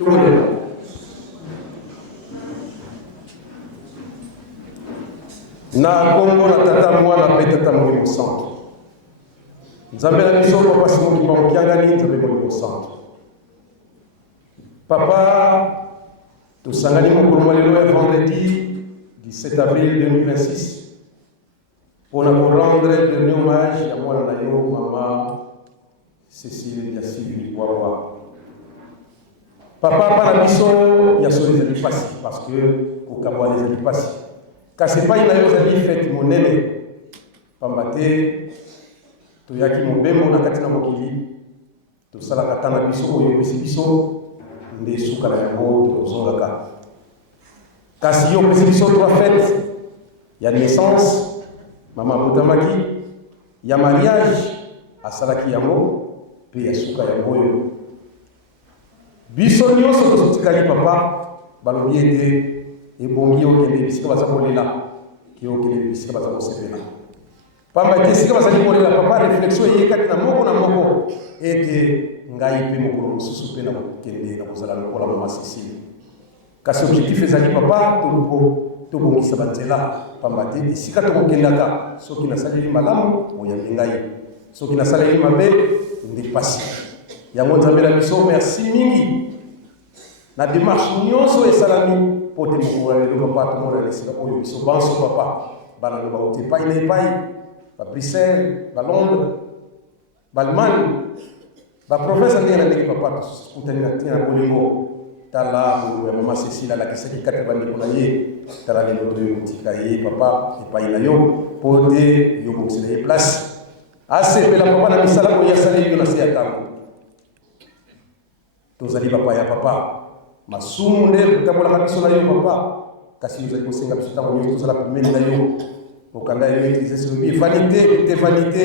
Tout le monde est là. Na Congo na tata mwana pe tata molimo centre. Nzambe na biso papa Simon Kimbangu Kiangani nzambe molimo centre. Papa, tosangani mokolo mwa lelo ya vendredi 17 avril 2026 mpona korendre dernier hommage ya mwana na yo mama Cécile Diasili Likwawa. Papa pana biso ya solo ezali pasi parce que kokabwana ezali pasi kasi epai na yo ezali fete monene pamba te toyaki mobembo na kati na mokili tosalaka ta na biso oyo opesi biso nde suka na yango tokozongaka kasi yo opesi biso 3 fete ya naissance mama abotamaki ya mariage asalaki yango mpe ya suka yango oyo biso nyonso tozotikali papa balobi ete ebongi okende bisika baza kolela ki okende bisika baza kosepela pamba ete esika bazali kolela papa réflexion eyekaki na moko ete ngai mpe mokolo mosusu mpe na kokende na kozala lokola mama Cécile kasi objectif ezali papa tobongisa banzela pamba te esika tokokendaka soki nasaleli malamu oyambi ngai soki nasaleli mabe nde pasi yango nzambe na biso merci mingi na démarche nyonso esalami mpo te mokolo lelo papa tomona na esika oyo biso banso papa bana no bauti epai na epai baBruxelles balondres baallemagne baprofesa ndenge na ndenge papa tosukutani na tina na bolingo tala molongo ya mama Cécile alakisaki kati ya bandeko na ye tala lelo toyo kotika ye papa epai na yo mpo te yobongisela ye place asepela papa na misala oyo asaleli yo na se ya ntango tozali papa ya papa masumu nde kotambolaka biso na yo papa kasi ozali kosenga biso ntango nyonso tozala pemeni na yo okanga yo maîtrise sobi vanité te vanité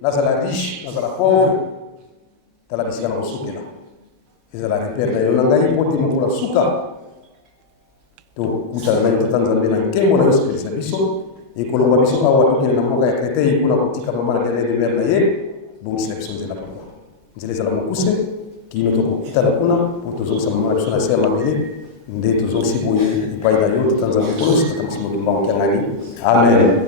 nazala riche nazala pauvre tala bisika na kosukela ezala repere na yo na ngai mpo te mokolo suka tokutana na yo tata nzambe na nkembo na yo sepelisa biso ekolongwa biso awa tokende na mboka ya Créteil mpona kotika mama na dernier demer na ye bongisela biso nzela papa nzela ezala mokuse kino tokokitana kuna mpo tozongisa mama na biso na se ya mabele nde tozongisi boye epai na yo tata nzambe kolosi tata Simon Kimbangu Kiangani amen.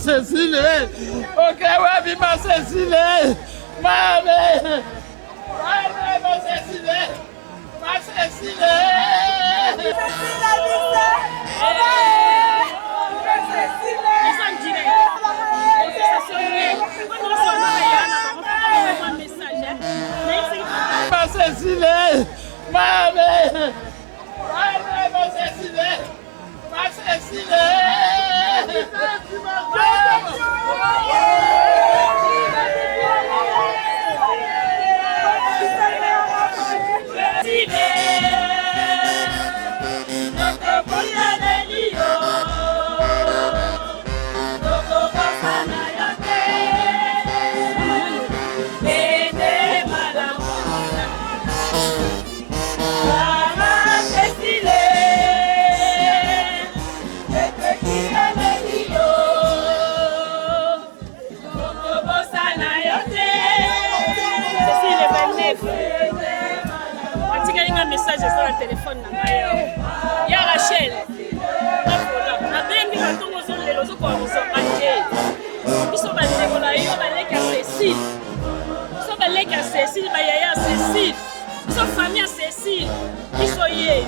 Cécile, ok, ouais, vive ma Cécile, ma mère, ma Cécile, ma Cécile. Ma Cécile, ma mère, ma Cécile, ma Cécile. biso bandeko na yo baleki ya Cécile biso baleki ya Cécile bayaya ya Cécile biso famille ya Cécile biso ye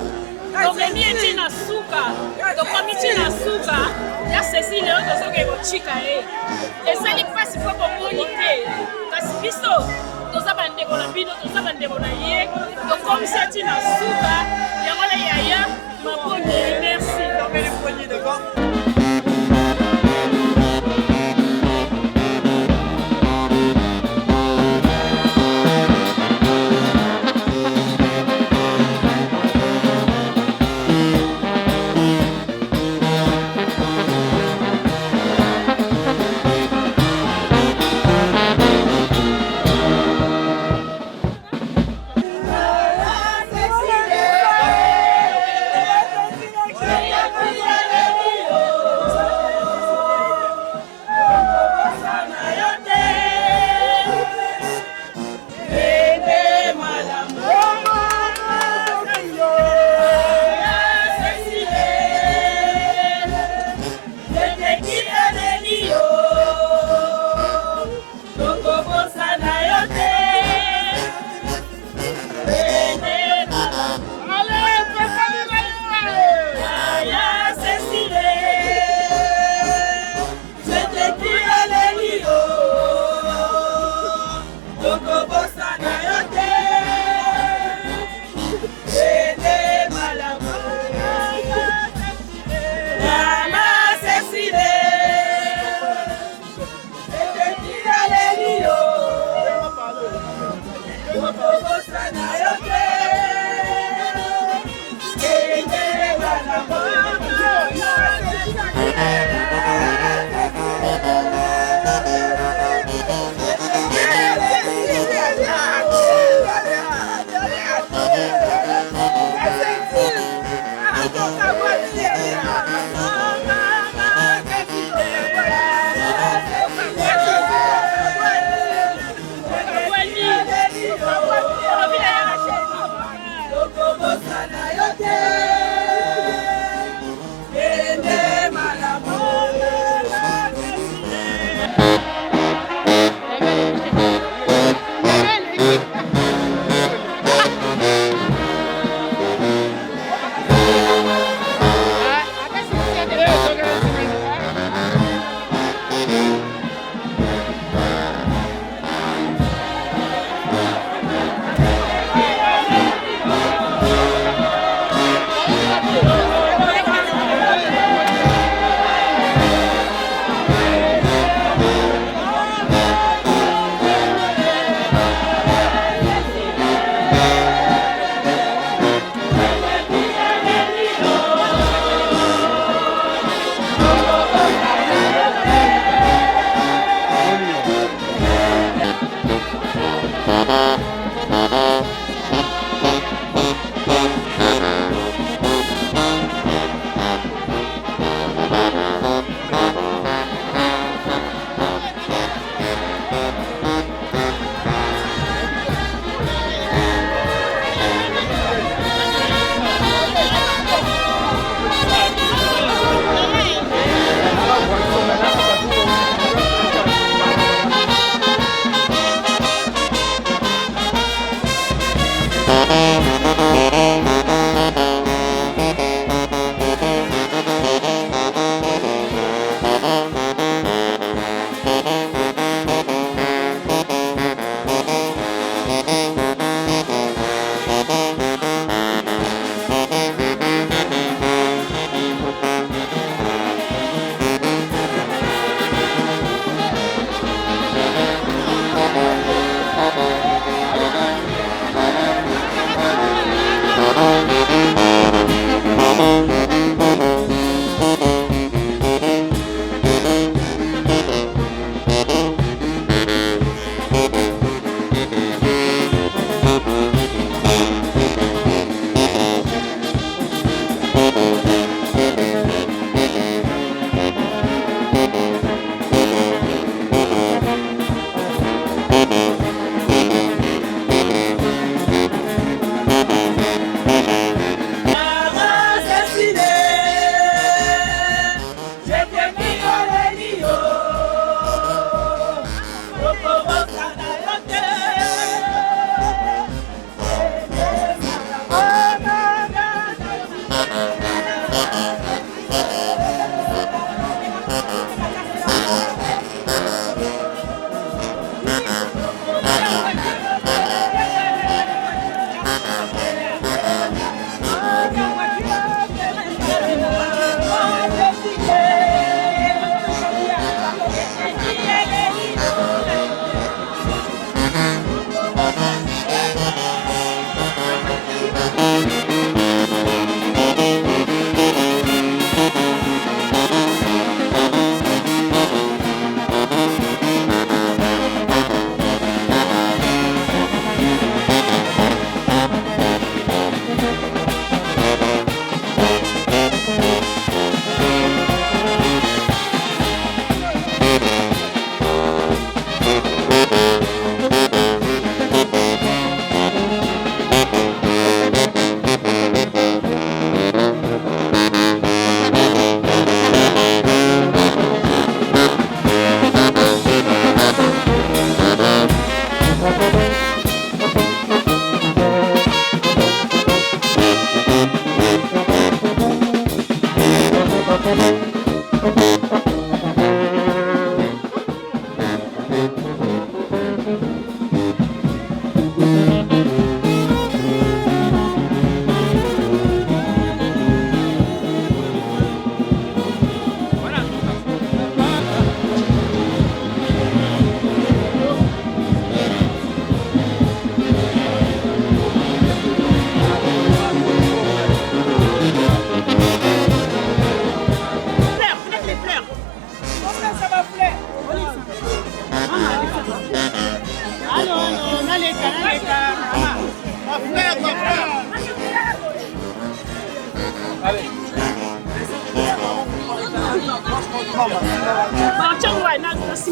tokemi eti na suka tokomi ti na suka ya Cécile oyo tozoke kotika ye ezali mpasi mpo bomoni te kasi biso toza bandeko na bino toza bandeko na ye tokomisi eti na suka yango na yaya maboni merci.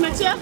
cimetière?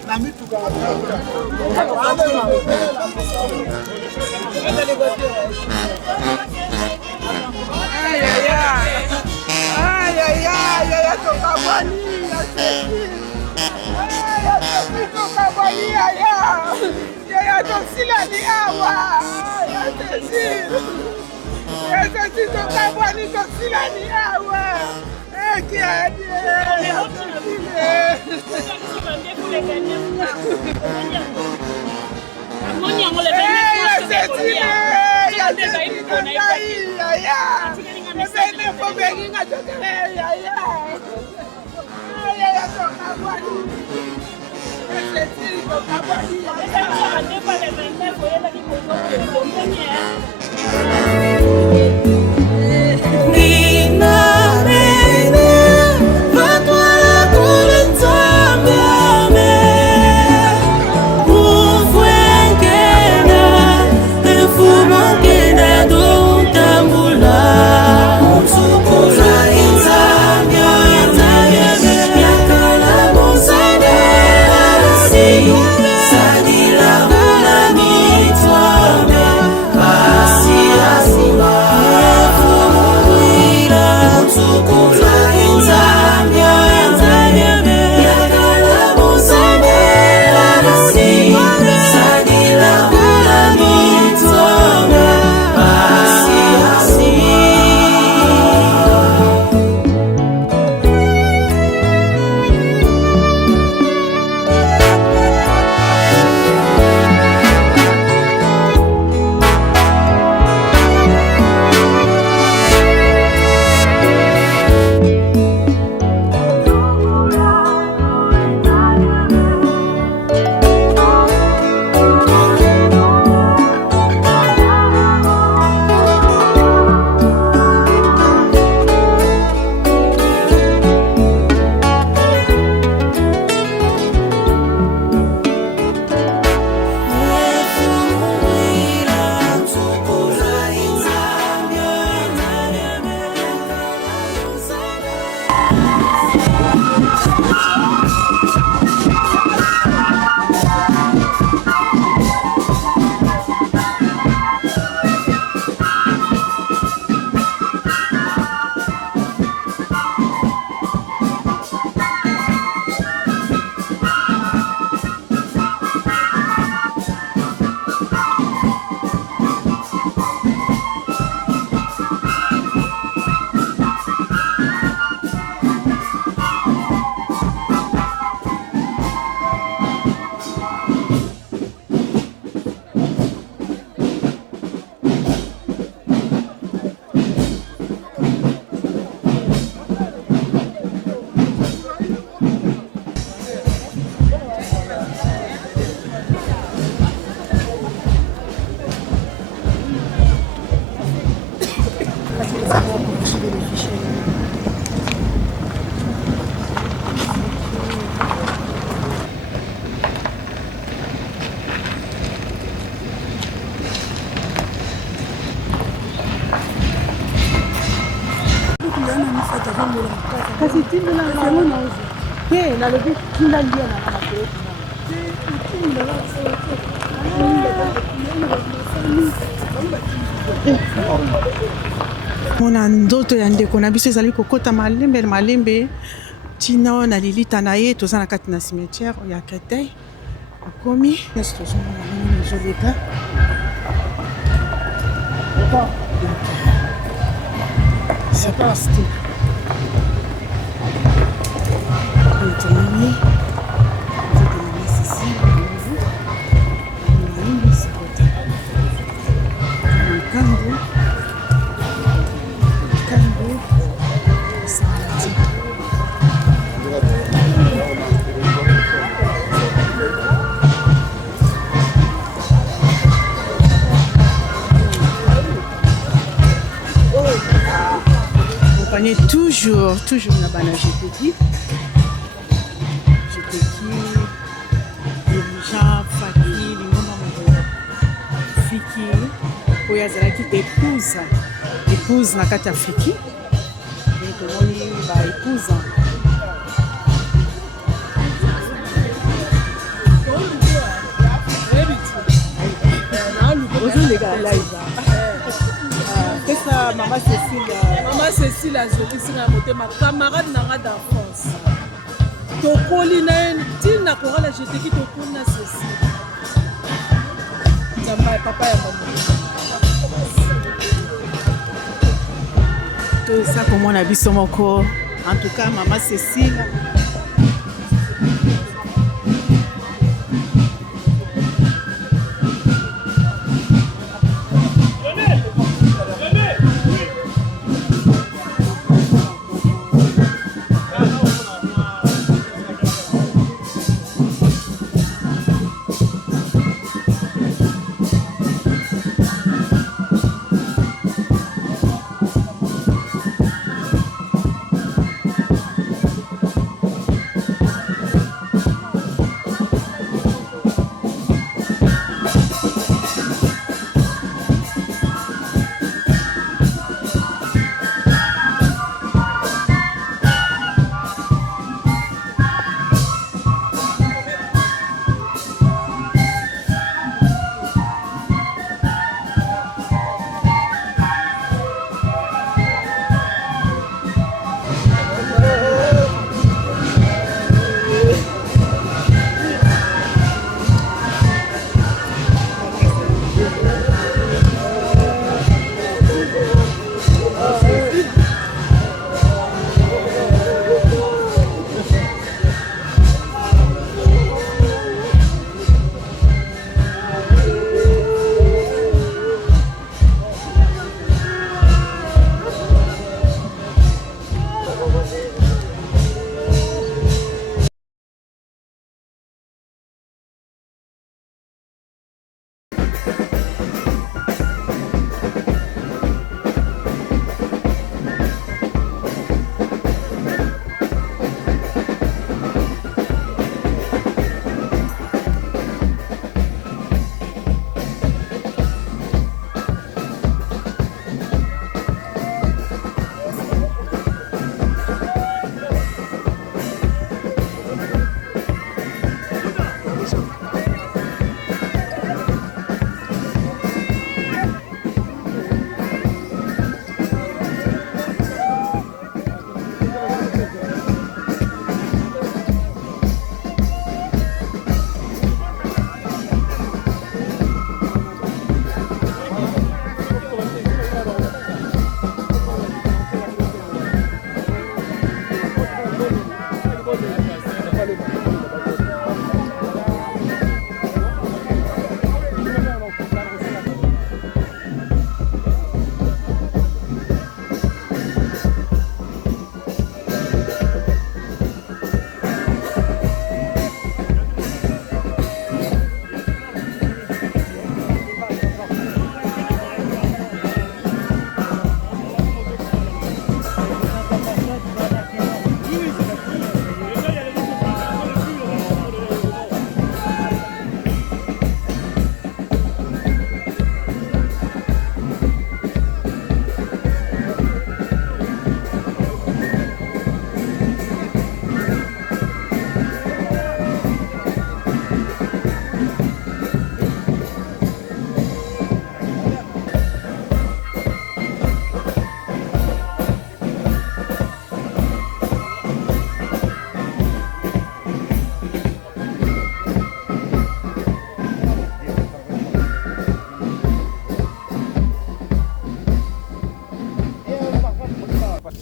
mona ndoto ya ndeko na biso ezali kokota malembe tina na lilita na ye toza na kati na cimetière ya Créteil akomi nyonso tozomona nini ezoleka c'est pas style tomoni toujours na bana GTK Jean Faki Lingoma Moto Fiki oyo azalaki épouse na kati ya Fiki et tomoni ba épouse Cécile azokisi na motema camarade nanga d'enfance. Tokoli na ye ntina korala jeteki tokoli na Cécile. Nzamba papa ya mama. Toza komona biso moko. En tout cas, maman Cécile.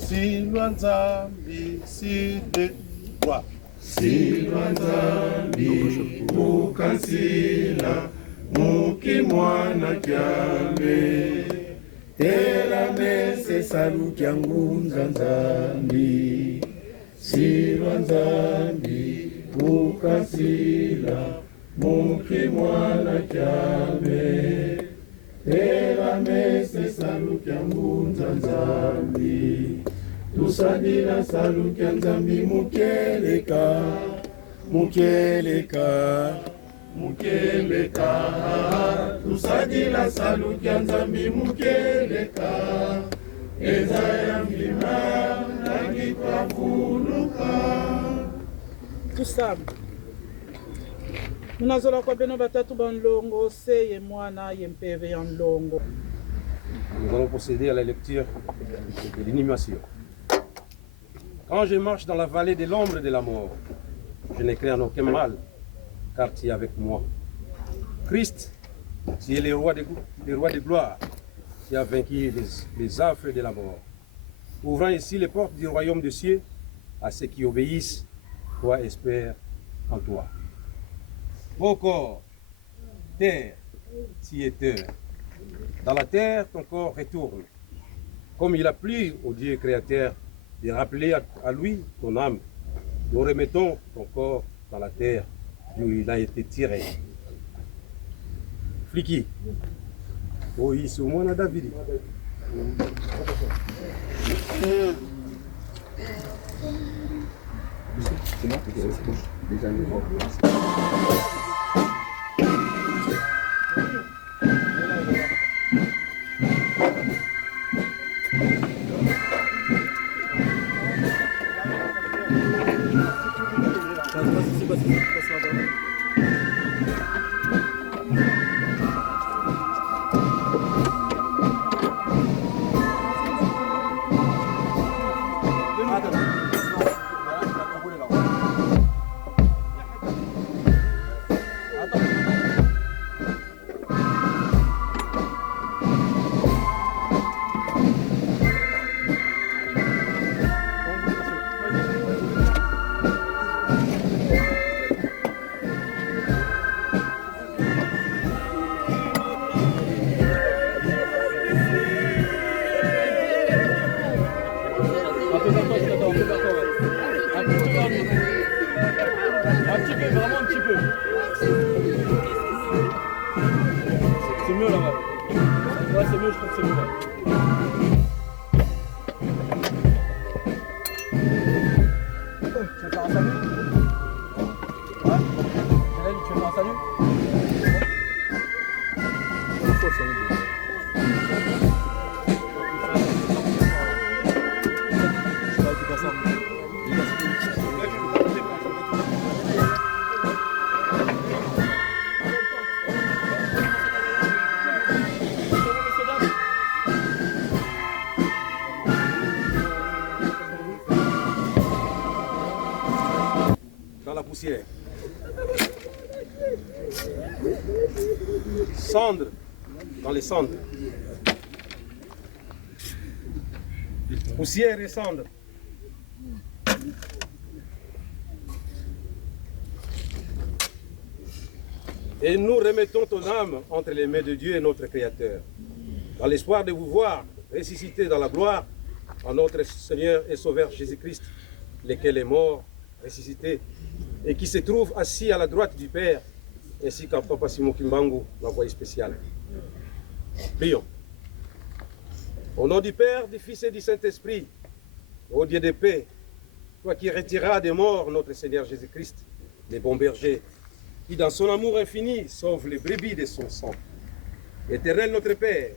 Silwa Nzambi sidekwa Silwa Nzambi mukansila mukimwana kyame Tela mese salu kyangunza Nzambi Silwa Nzambi mukansila mukimwana kyame Tela mese salu kyangunza Nzambi Tusadila salu kya Nzambi mukeleka Mukeleka Mukeleka Tusadila salu kya Nzambi mukeleka Eza ya mlima Nangikwa fuluka Tusam Munazola kwa beno batatu banlongo Se ye mwana ye mpeve ya nlongo Nous allons procéder à la lecture de l'inhumation. Quand je marche dans la vallée de l'ombre de la mort, je ne crains aucun mal, car tu es avec moi. Christ, tu es le roi de gloire, qui a vaincu les affres de la mort. Ouvrant ici les portes du royaume des cieux à ceux qui obéissent, toi espère en toi. Ô corps, terre, tu es terre. Dans la terre, ton corps retourne. Comme il a plu au Dieu créateur de rappeler à lui ton âme, nous remettons ton corps dans la terre d'où il a été tiré. Fliki. Oui, c'est au moins David. C'est bon? Déjà cendres dans les cendres. Poussière et cendres. Et nous remettons ton âme entre les mains de Dieu et notre Créateur, dans l'espoir de vous voir ressusciter dans la gloire en notre Seigneur et Sauveur Jésus-Christ, lequel est mort, ressuscité, et qui se trouve assis à la droite du Père, ainsi qu'en Papa Simon Kimbangu, l'envoyé spécial. Prions. Au nom du Père, du Fils et du Saint-Esprit, ô Dieu de paix, toi qui retireras des morts notre Seigneur Jésus-Christ, les bons bergers, qui dans son amour infini sauve les brebis de son sang. Éternel notre Père,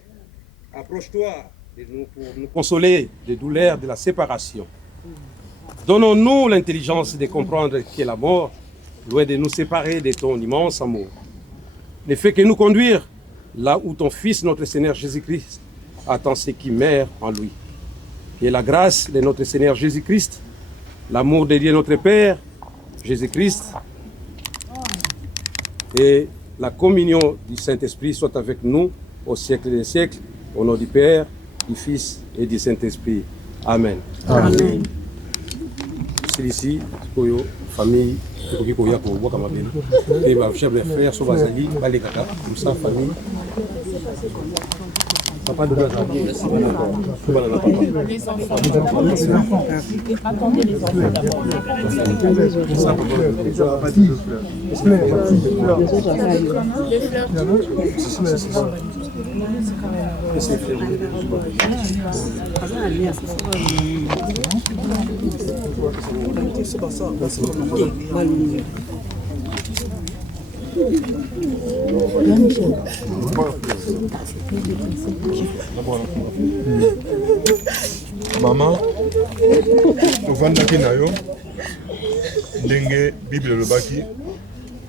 approche-toi de nous pour nous consoler des douleurs de la séparation. Donnons-nous l'intelligence de comprendre que la mort, loin de nous séparer de ton immense amour, ne fait que nous conduire là où ton Fils, notre Seigneur Jésus-Christ, attend ceux qui meurent en lui. Que la grâce de notre Seigneur Jésus-Christ, l'amour de Dieu notre Père, Jésus-Christ, et la communion du Saint-Esprit soit avec nous au siècle des siècles, au nom du Père, du Fils et du Saint-Esprit. Amen. Amen. C'est ici, pour famille, pour qui koya ko boka mabele. Et ma chef de frère so bazali, balé kaka, comme ça famille. Papa de la famille, merci beaucoup. Les enfants, attendez les enfants d'abord. Maman, tovandaki na yo ndenge Bible elobaki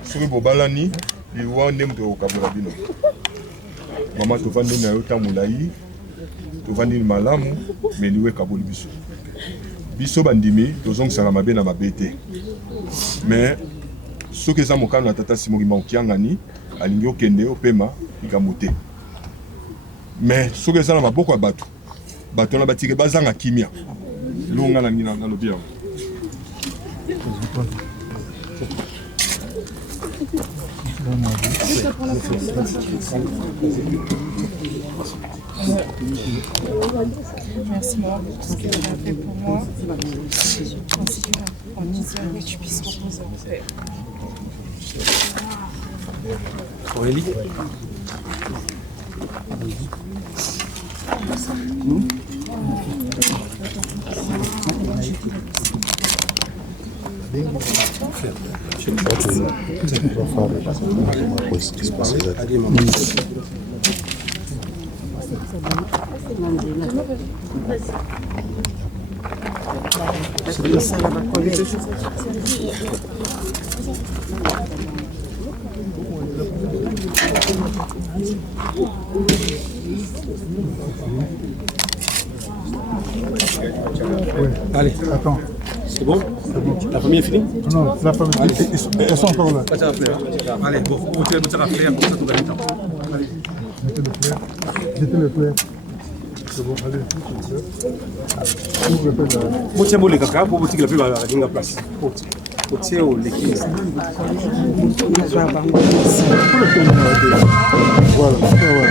soki bobalani liwa nde moto okokabola bino. Mama tovandi na yo ntango molai tovandi malamu mais liwe kaboli biso biso bandimi tozongisaka mabe na mabe te mais soki eza mokano na tata Simon Okiangani alingi okende opema likambo te mais soki eza na maboko ya bato na batike bazanga kimia longa na ngina na lobi yango. Merci maman pour tout ce que tu as fait pour moi. Je continue en disant que tu puisses reposer en paix. Aurélie. Allez, attends. C'est bon? La famille est finie? Non, la famille. Allez. Ils sont encore là. Allez, bon, vous mettez le fleur, comme ça tout va être. Allez, mettez le fleur. Mettez le fleur. C'est bon, allez. Ouvre le fleur. Moi, tiens, les caca, pour vous dire que la plus à la place. Pour tirer au liquide. Voilà, voilà.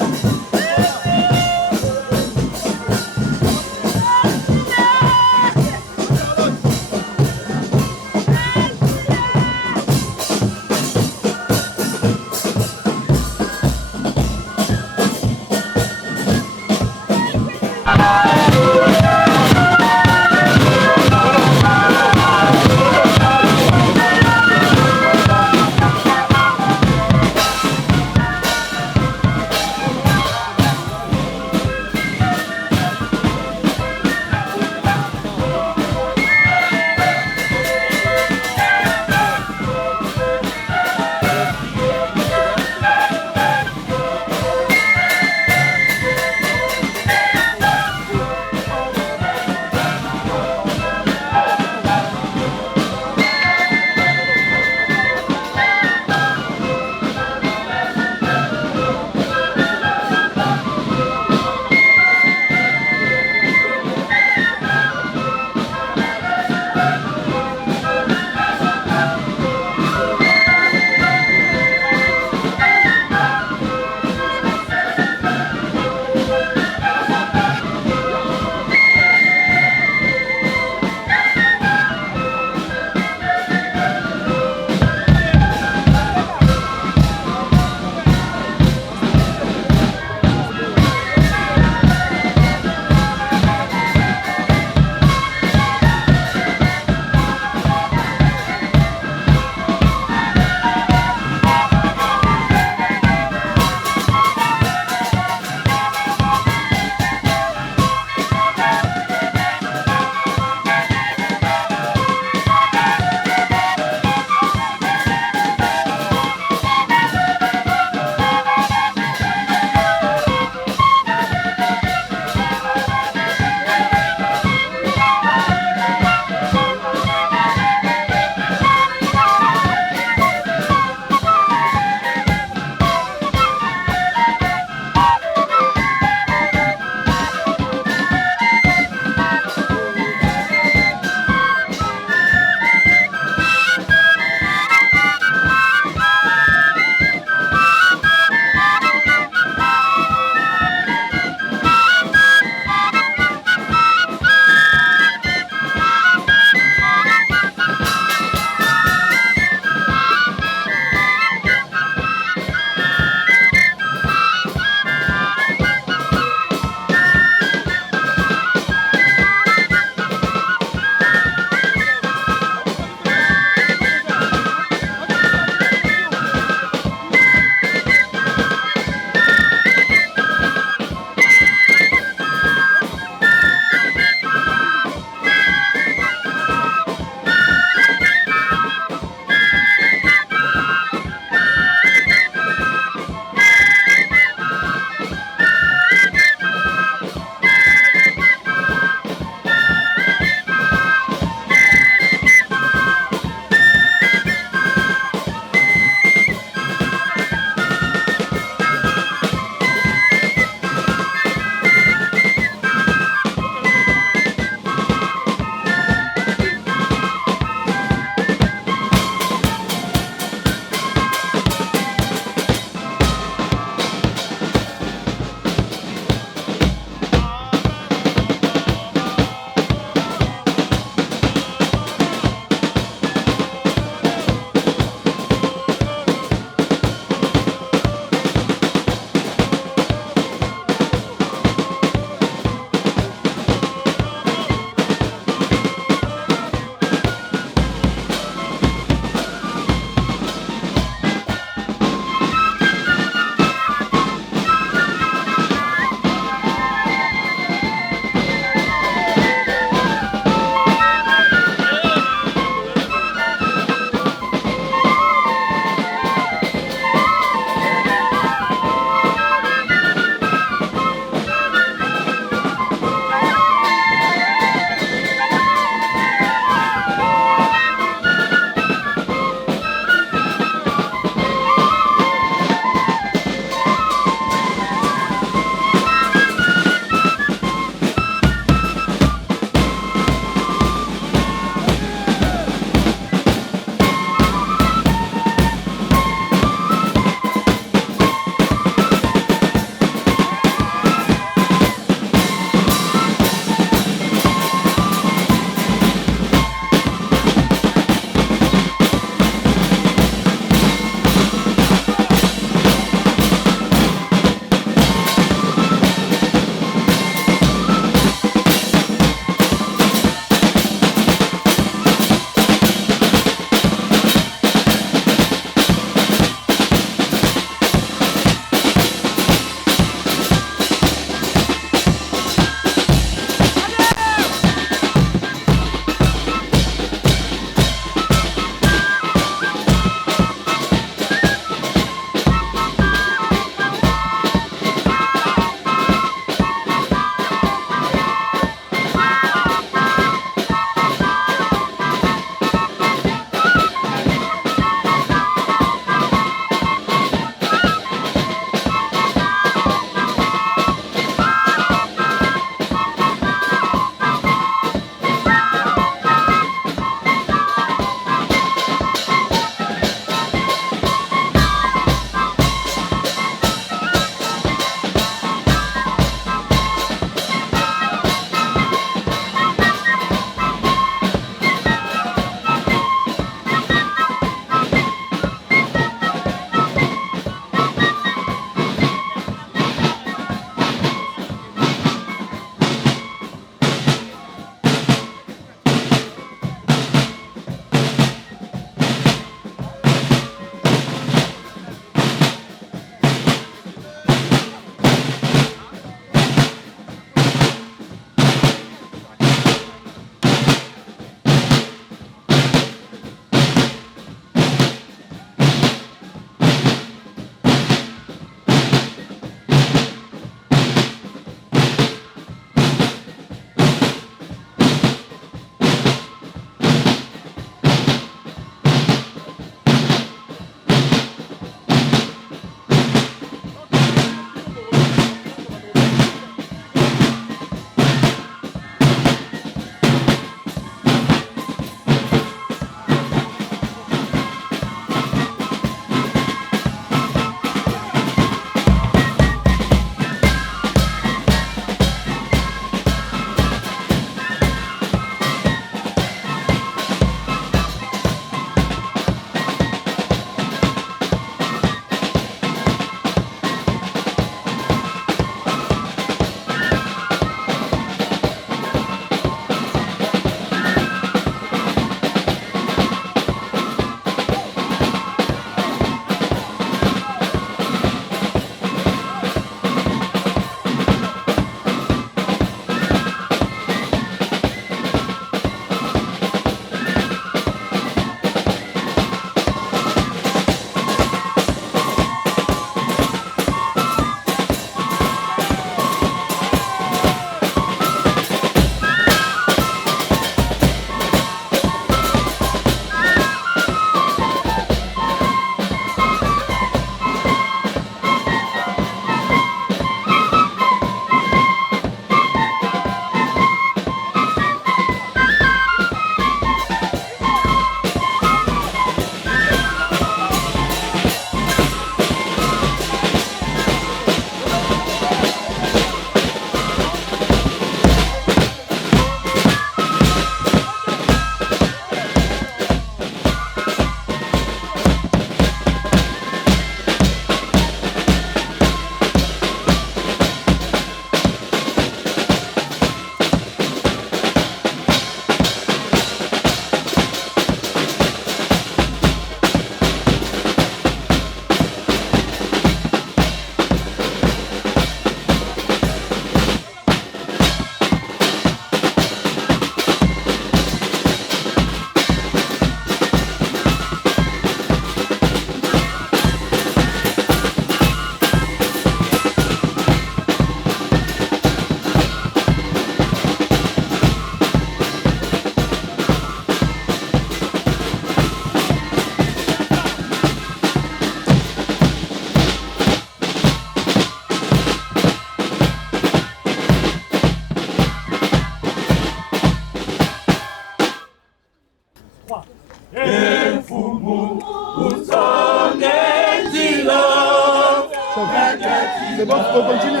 C'est bon, il faut continuer.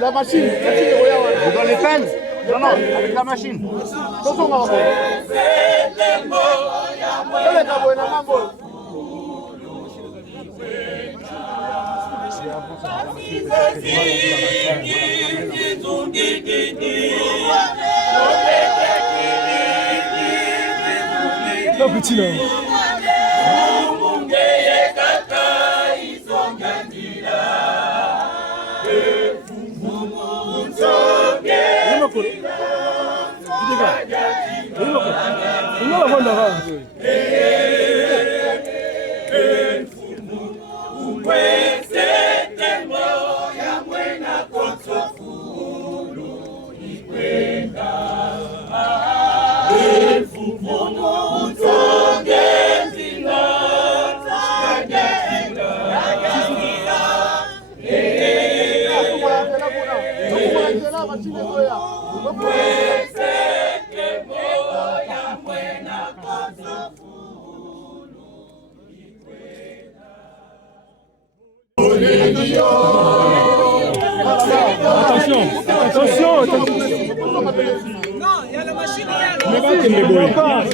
La machine, vous dans les peines? Non, non, avec la machine. Attention, on va non, petit là. Attention, attention. Non, il y a la machine. Muera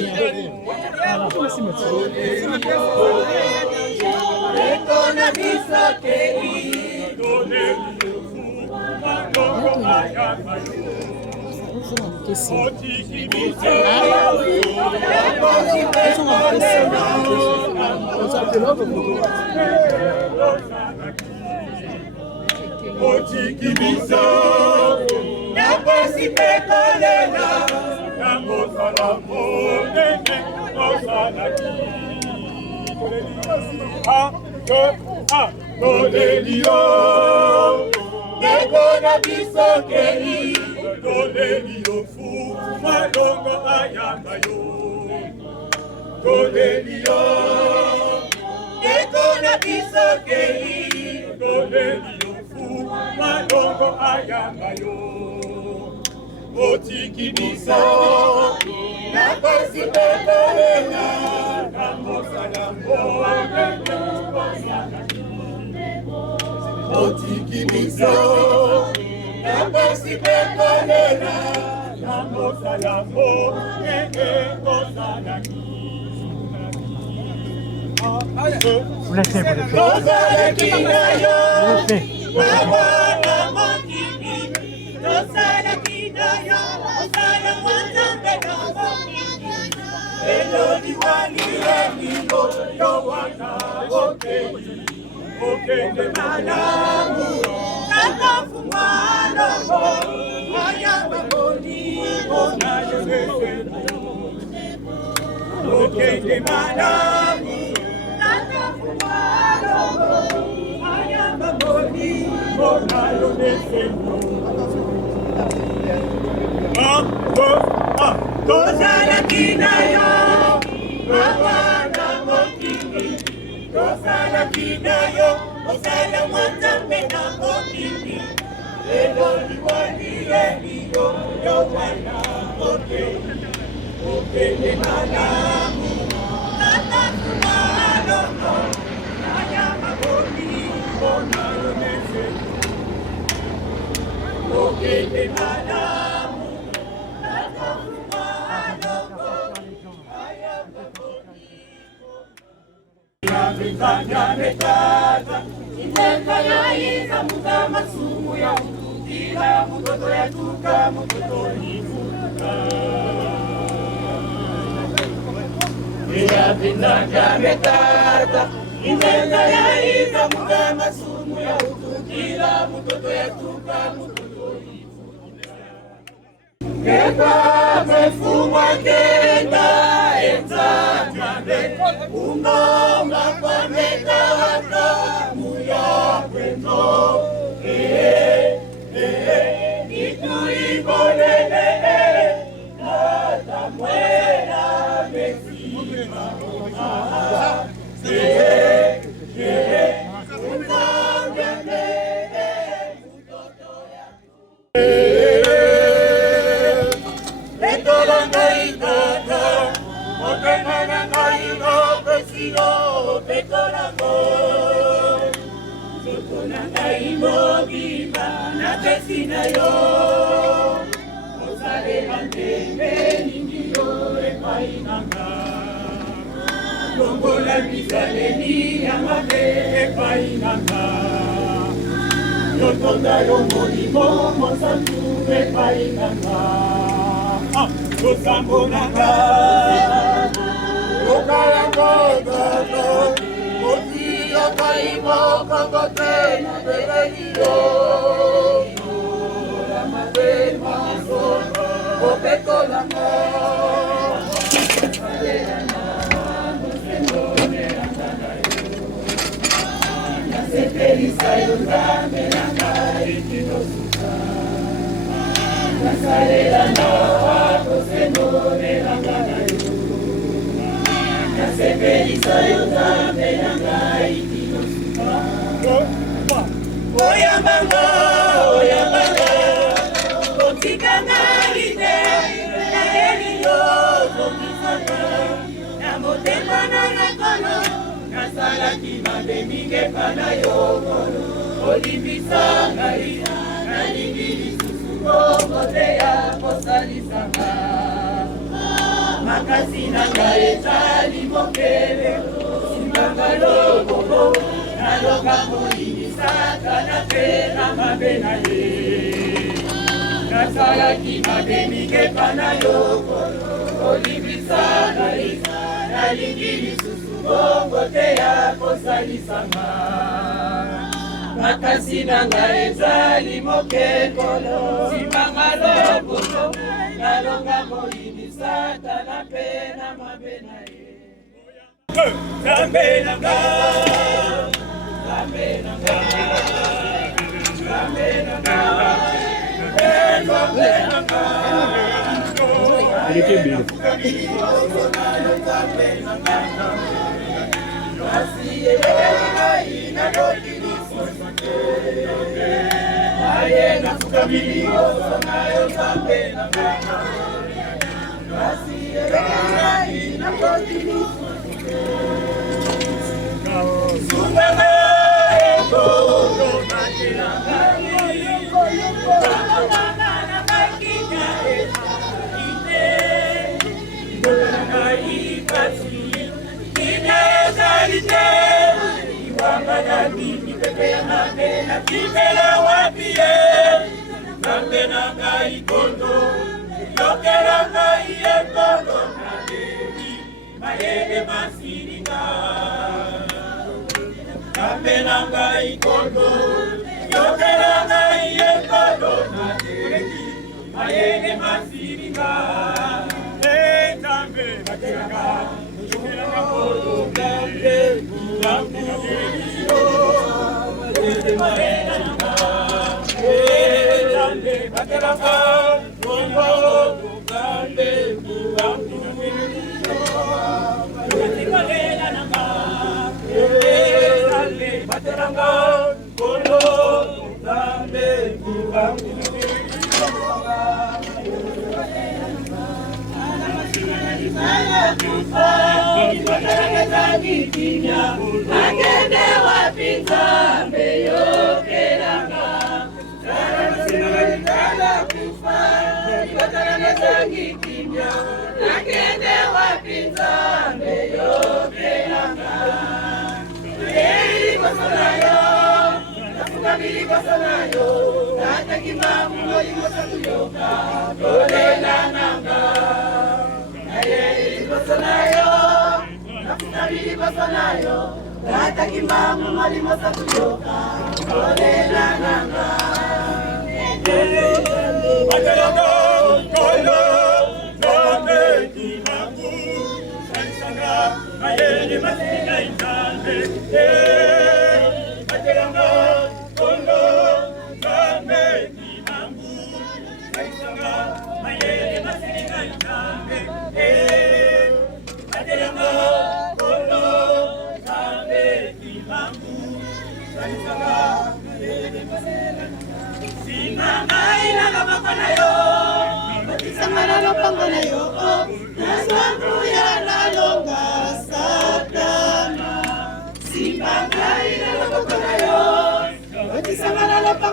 Mayele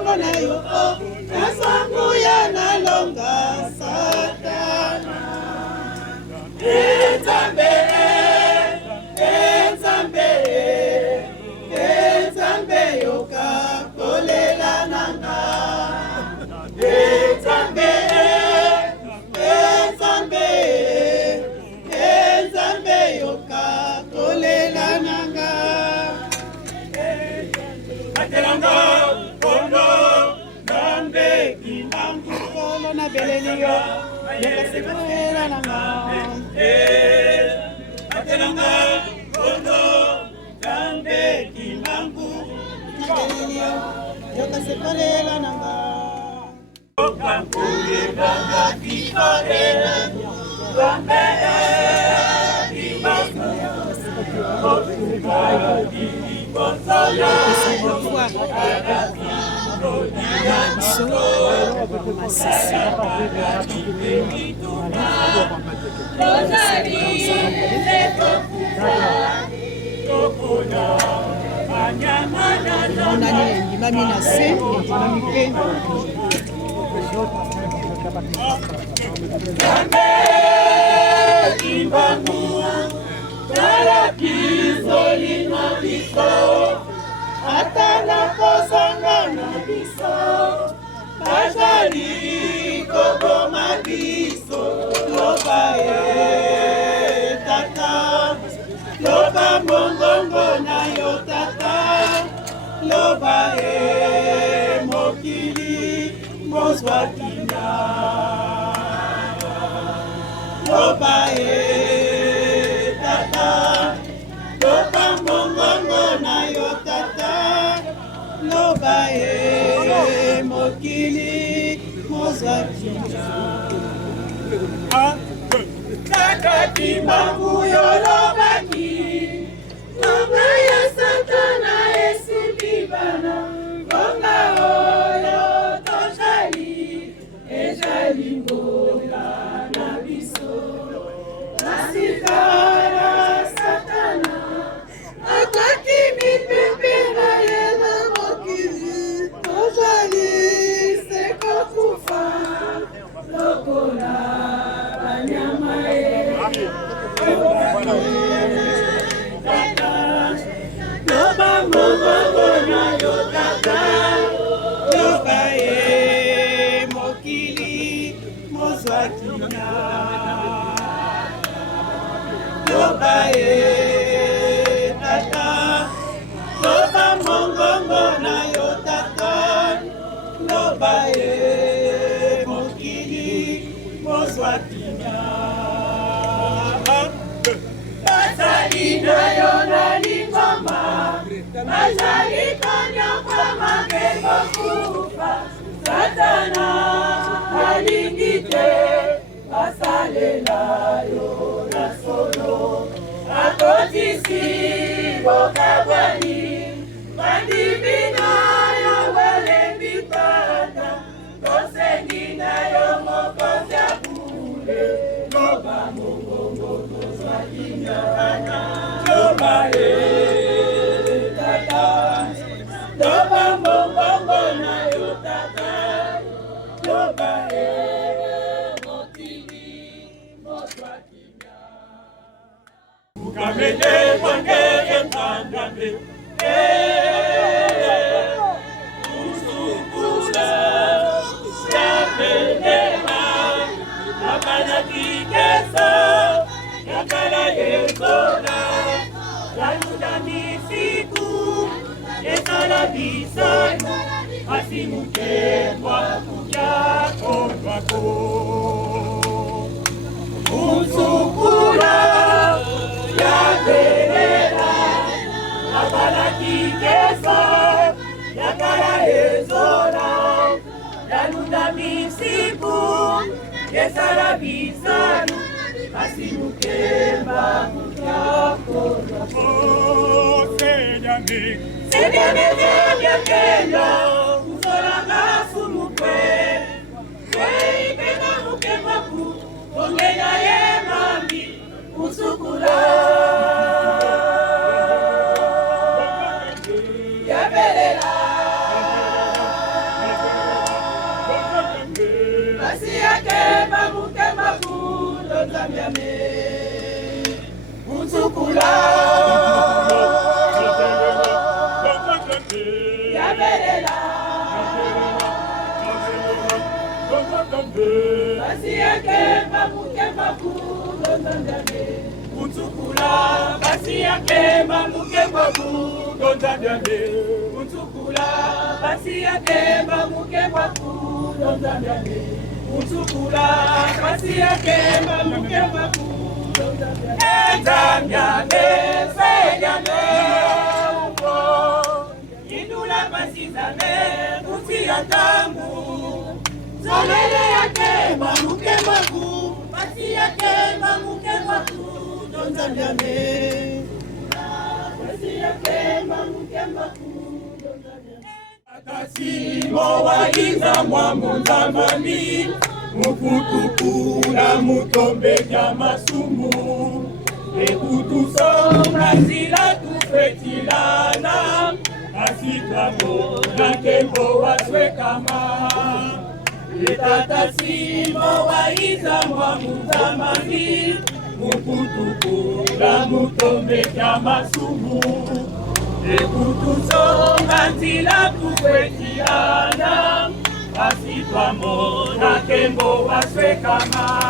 bongo na yo nasanguya nalonga satana Nzambe Nzambe yoka kolela nanga Nzambe yoka kolela nanga Atelanga kono Nzambe kimbangu kono na belelio yoka kolela nanga Atelanga kono Nzambe kimbangu na belelio yoka kolela nanga Kampuye banga kikorela Nzambe kimbangu Atana kosanga na biso Bajali kogoma biso Loba tata Loba mongongo na yo tata Loba mokili mozwa kinya Loba tata Loba mongongo na yo tata Loba mokili mozwa kinya Kakati mangu yo lobaki Konga ya satana esilibana Konga oyo toshali Ejali ngonga na biso Nasikara satana Akaki mipepera yena mokili Toshali seko kufa Lokola banyama Loba mongongo na yo tata Loba mokili mozwa kinya Loba tata Loba mongongo na yo tata Loba mokili mozwa kinya Basali na yo na lingoma Basali konya kwa makebo kufa Satana alingite Basalela yo na solo Akotisi bokabwani Bandibina yo wele bitata Kosengi na yo mokoza kule Loba mongongo tozwa kinyana Loba tata Loba mongongo na yo tata Loba mokili mozwa kinyana Ukamele kwangele kandambe Usukula Yapelema Akana kikesa Yakala yezola Yaluda misiku Yesala bisanu Asimuke Wakuja Kondwako Usukula Yapelema Akana kikesa Yakala yezola Yaluda misiku Yesala bisanu Asimukemba Mutako Senyame Kenya Usolanga sumukwe Kweipena mukemba ku Ongenya ye mami Usukula Yabelela Mutukula, basi yake mamuke babu, donzambiane. Mutukula, basi yake mamuke babu, donzambiane. Mutukula, basi yake mamuke babu, donzambiane. Donzambiane, seyame, uko. Indula basi zame, muti yatambu. Zolele yake mamuke babu, basi yake mamuke babu. Akasimo waiza mwamunzamani mukutukula mutombe vya masumu ekutusonga nzila tufetilana asitwamo na kembo waswekama etatasimo waiza mwamunzamani mukutukula mutombe vya masumu ekutusonga nzila tukwetiana asitwamona kembo waswekama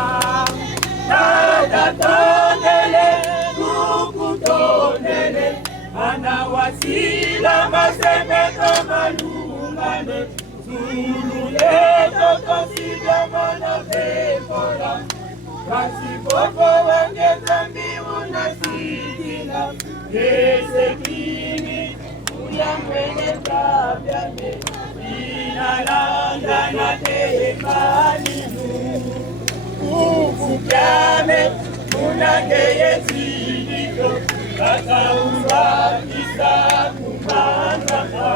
tadatondele tukutondele anawasila masemeto malumane zulule totosidomana pekola Kasipopo wangeza mbiu na sidila Yesekini uyamwene tabyane Inalanga na tehemaninu Ufukyame unangeye zidito Kata umbakisa kumandaka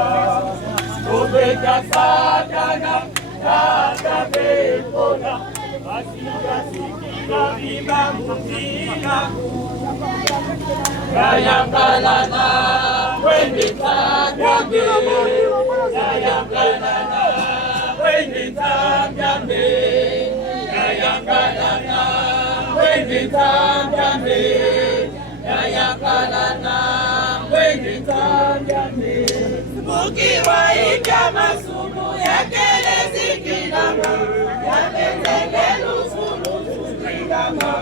Obeka satana kata bepona Asika sikila vima mutina Yayangalana wende tabyambe Yayangalana wende tabyambe Yayangalana wende tabyambe Yayangalana wende tabyambe Mukiwa ika masumu ya kele zikilama Yamezengelu sulu zikilama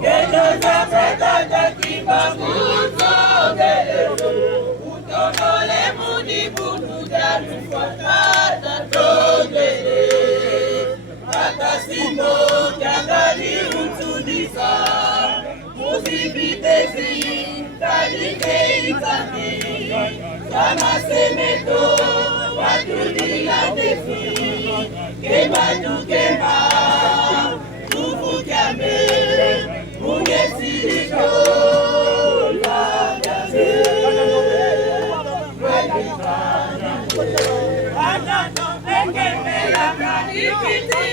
Kendo za feta kibamu Zogelezo Utonole muni butu Jalu kwa kata togele Kata simo Jangali utudisa Musibitezi Kalike itami Sama semeto Watulia defi Kema tu kema Tufu kame Ungesiriko La kame Anano engeme la kanipiti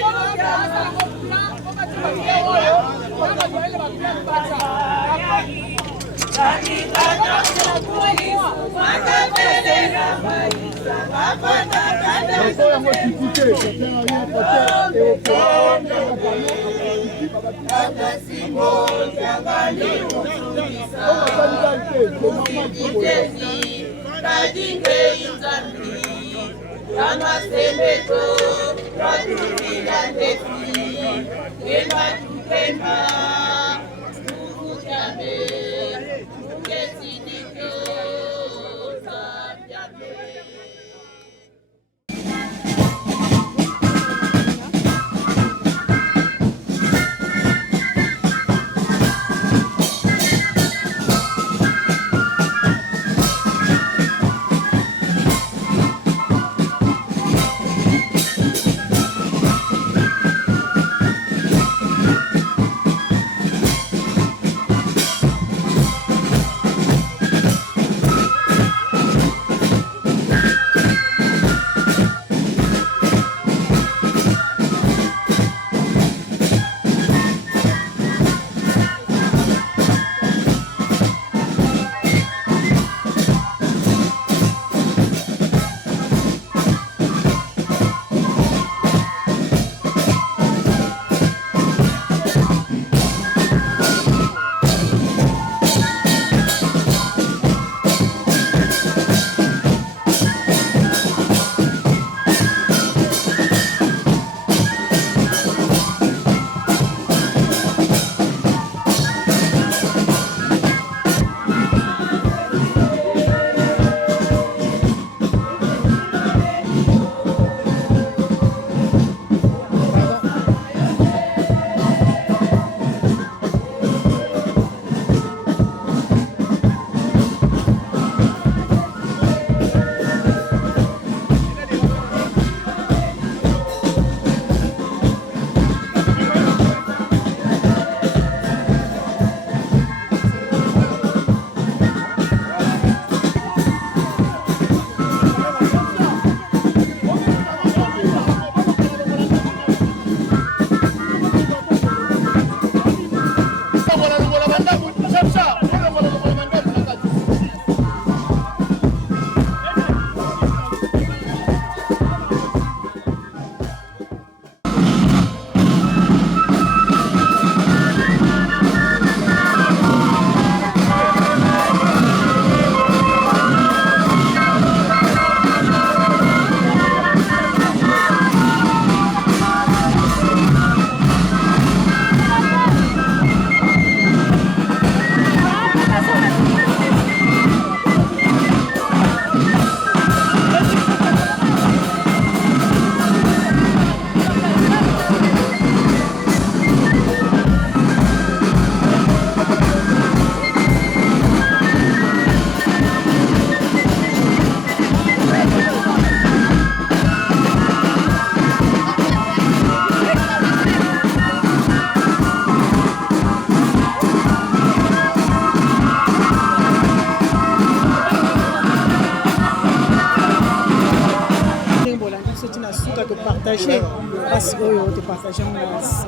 partager parce que nous partageons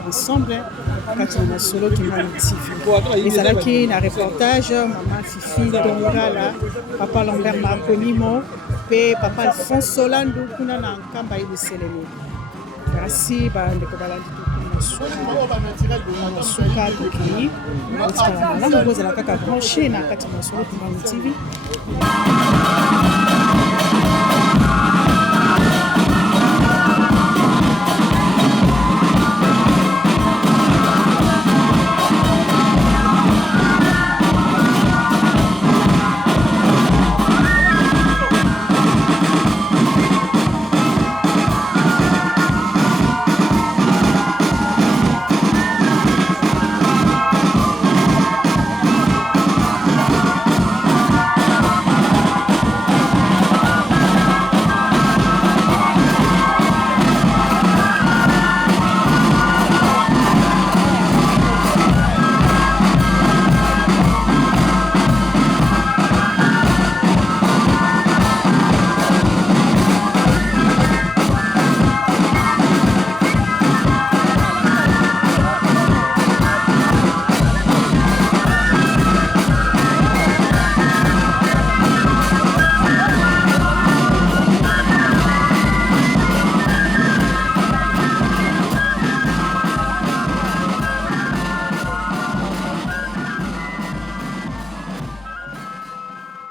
ensemble quand on a solo qui m'a motivé. Et c'est là qu'il y a un reportage, maman Fifi Dongala, papa Lambert Marconimo, et papa Alphonse Solando, qui a un camp de Sélémé. Merci, Bandeko Balandi. Suka Toki, on a la kaka branché na kati masolo pour TV.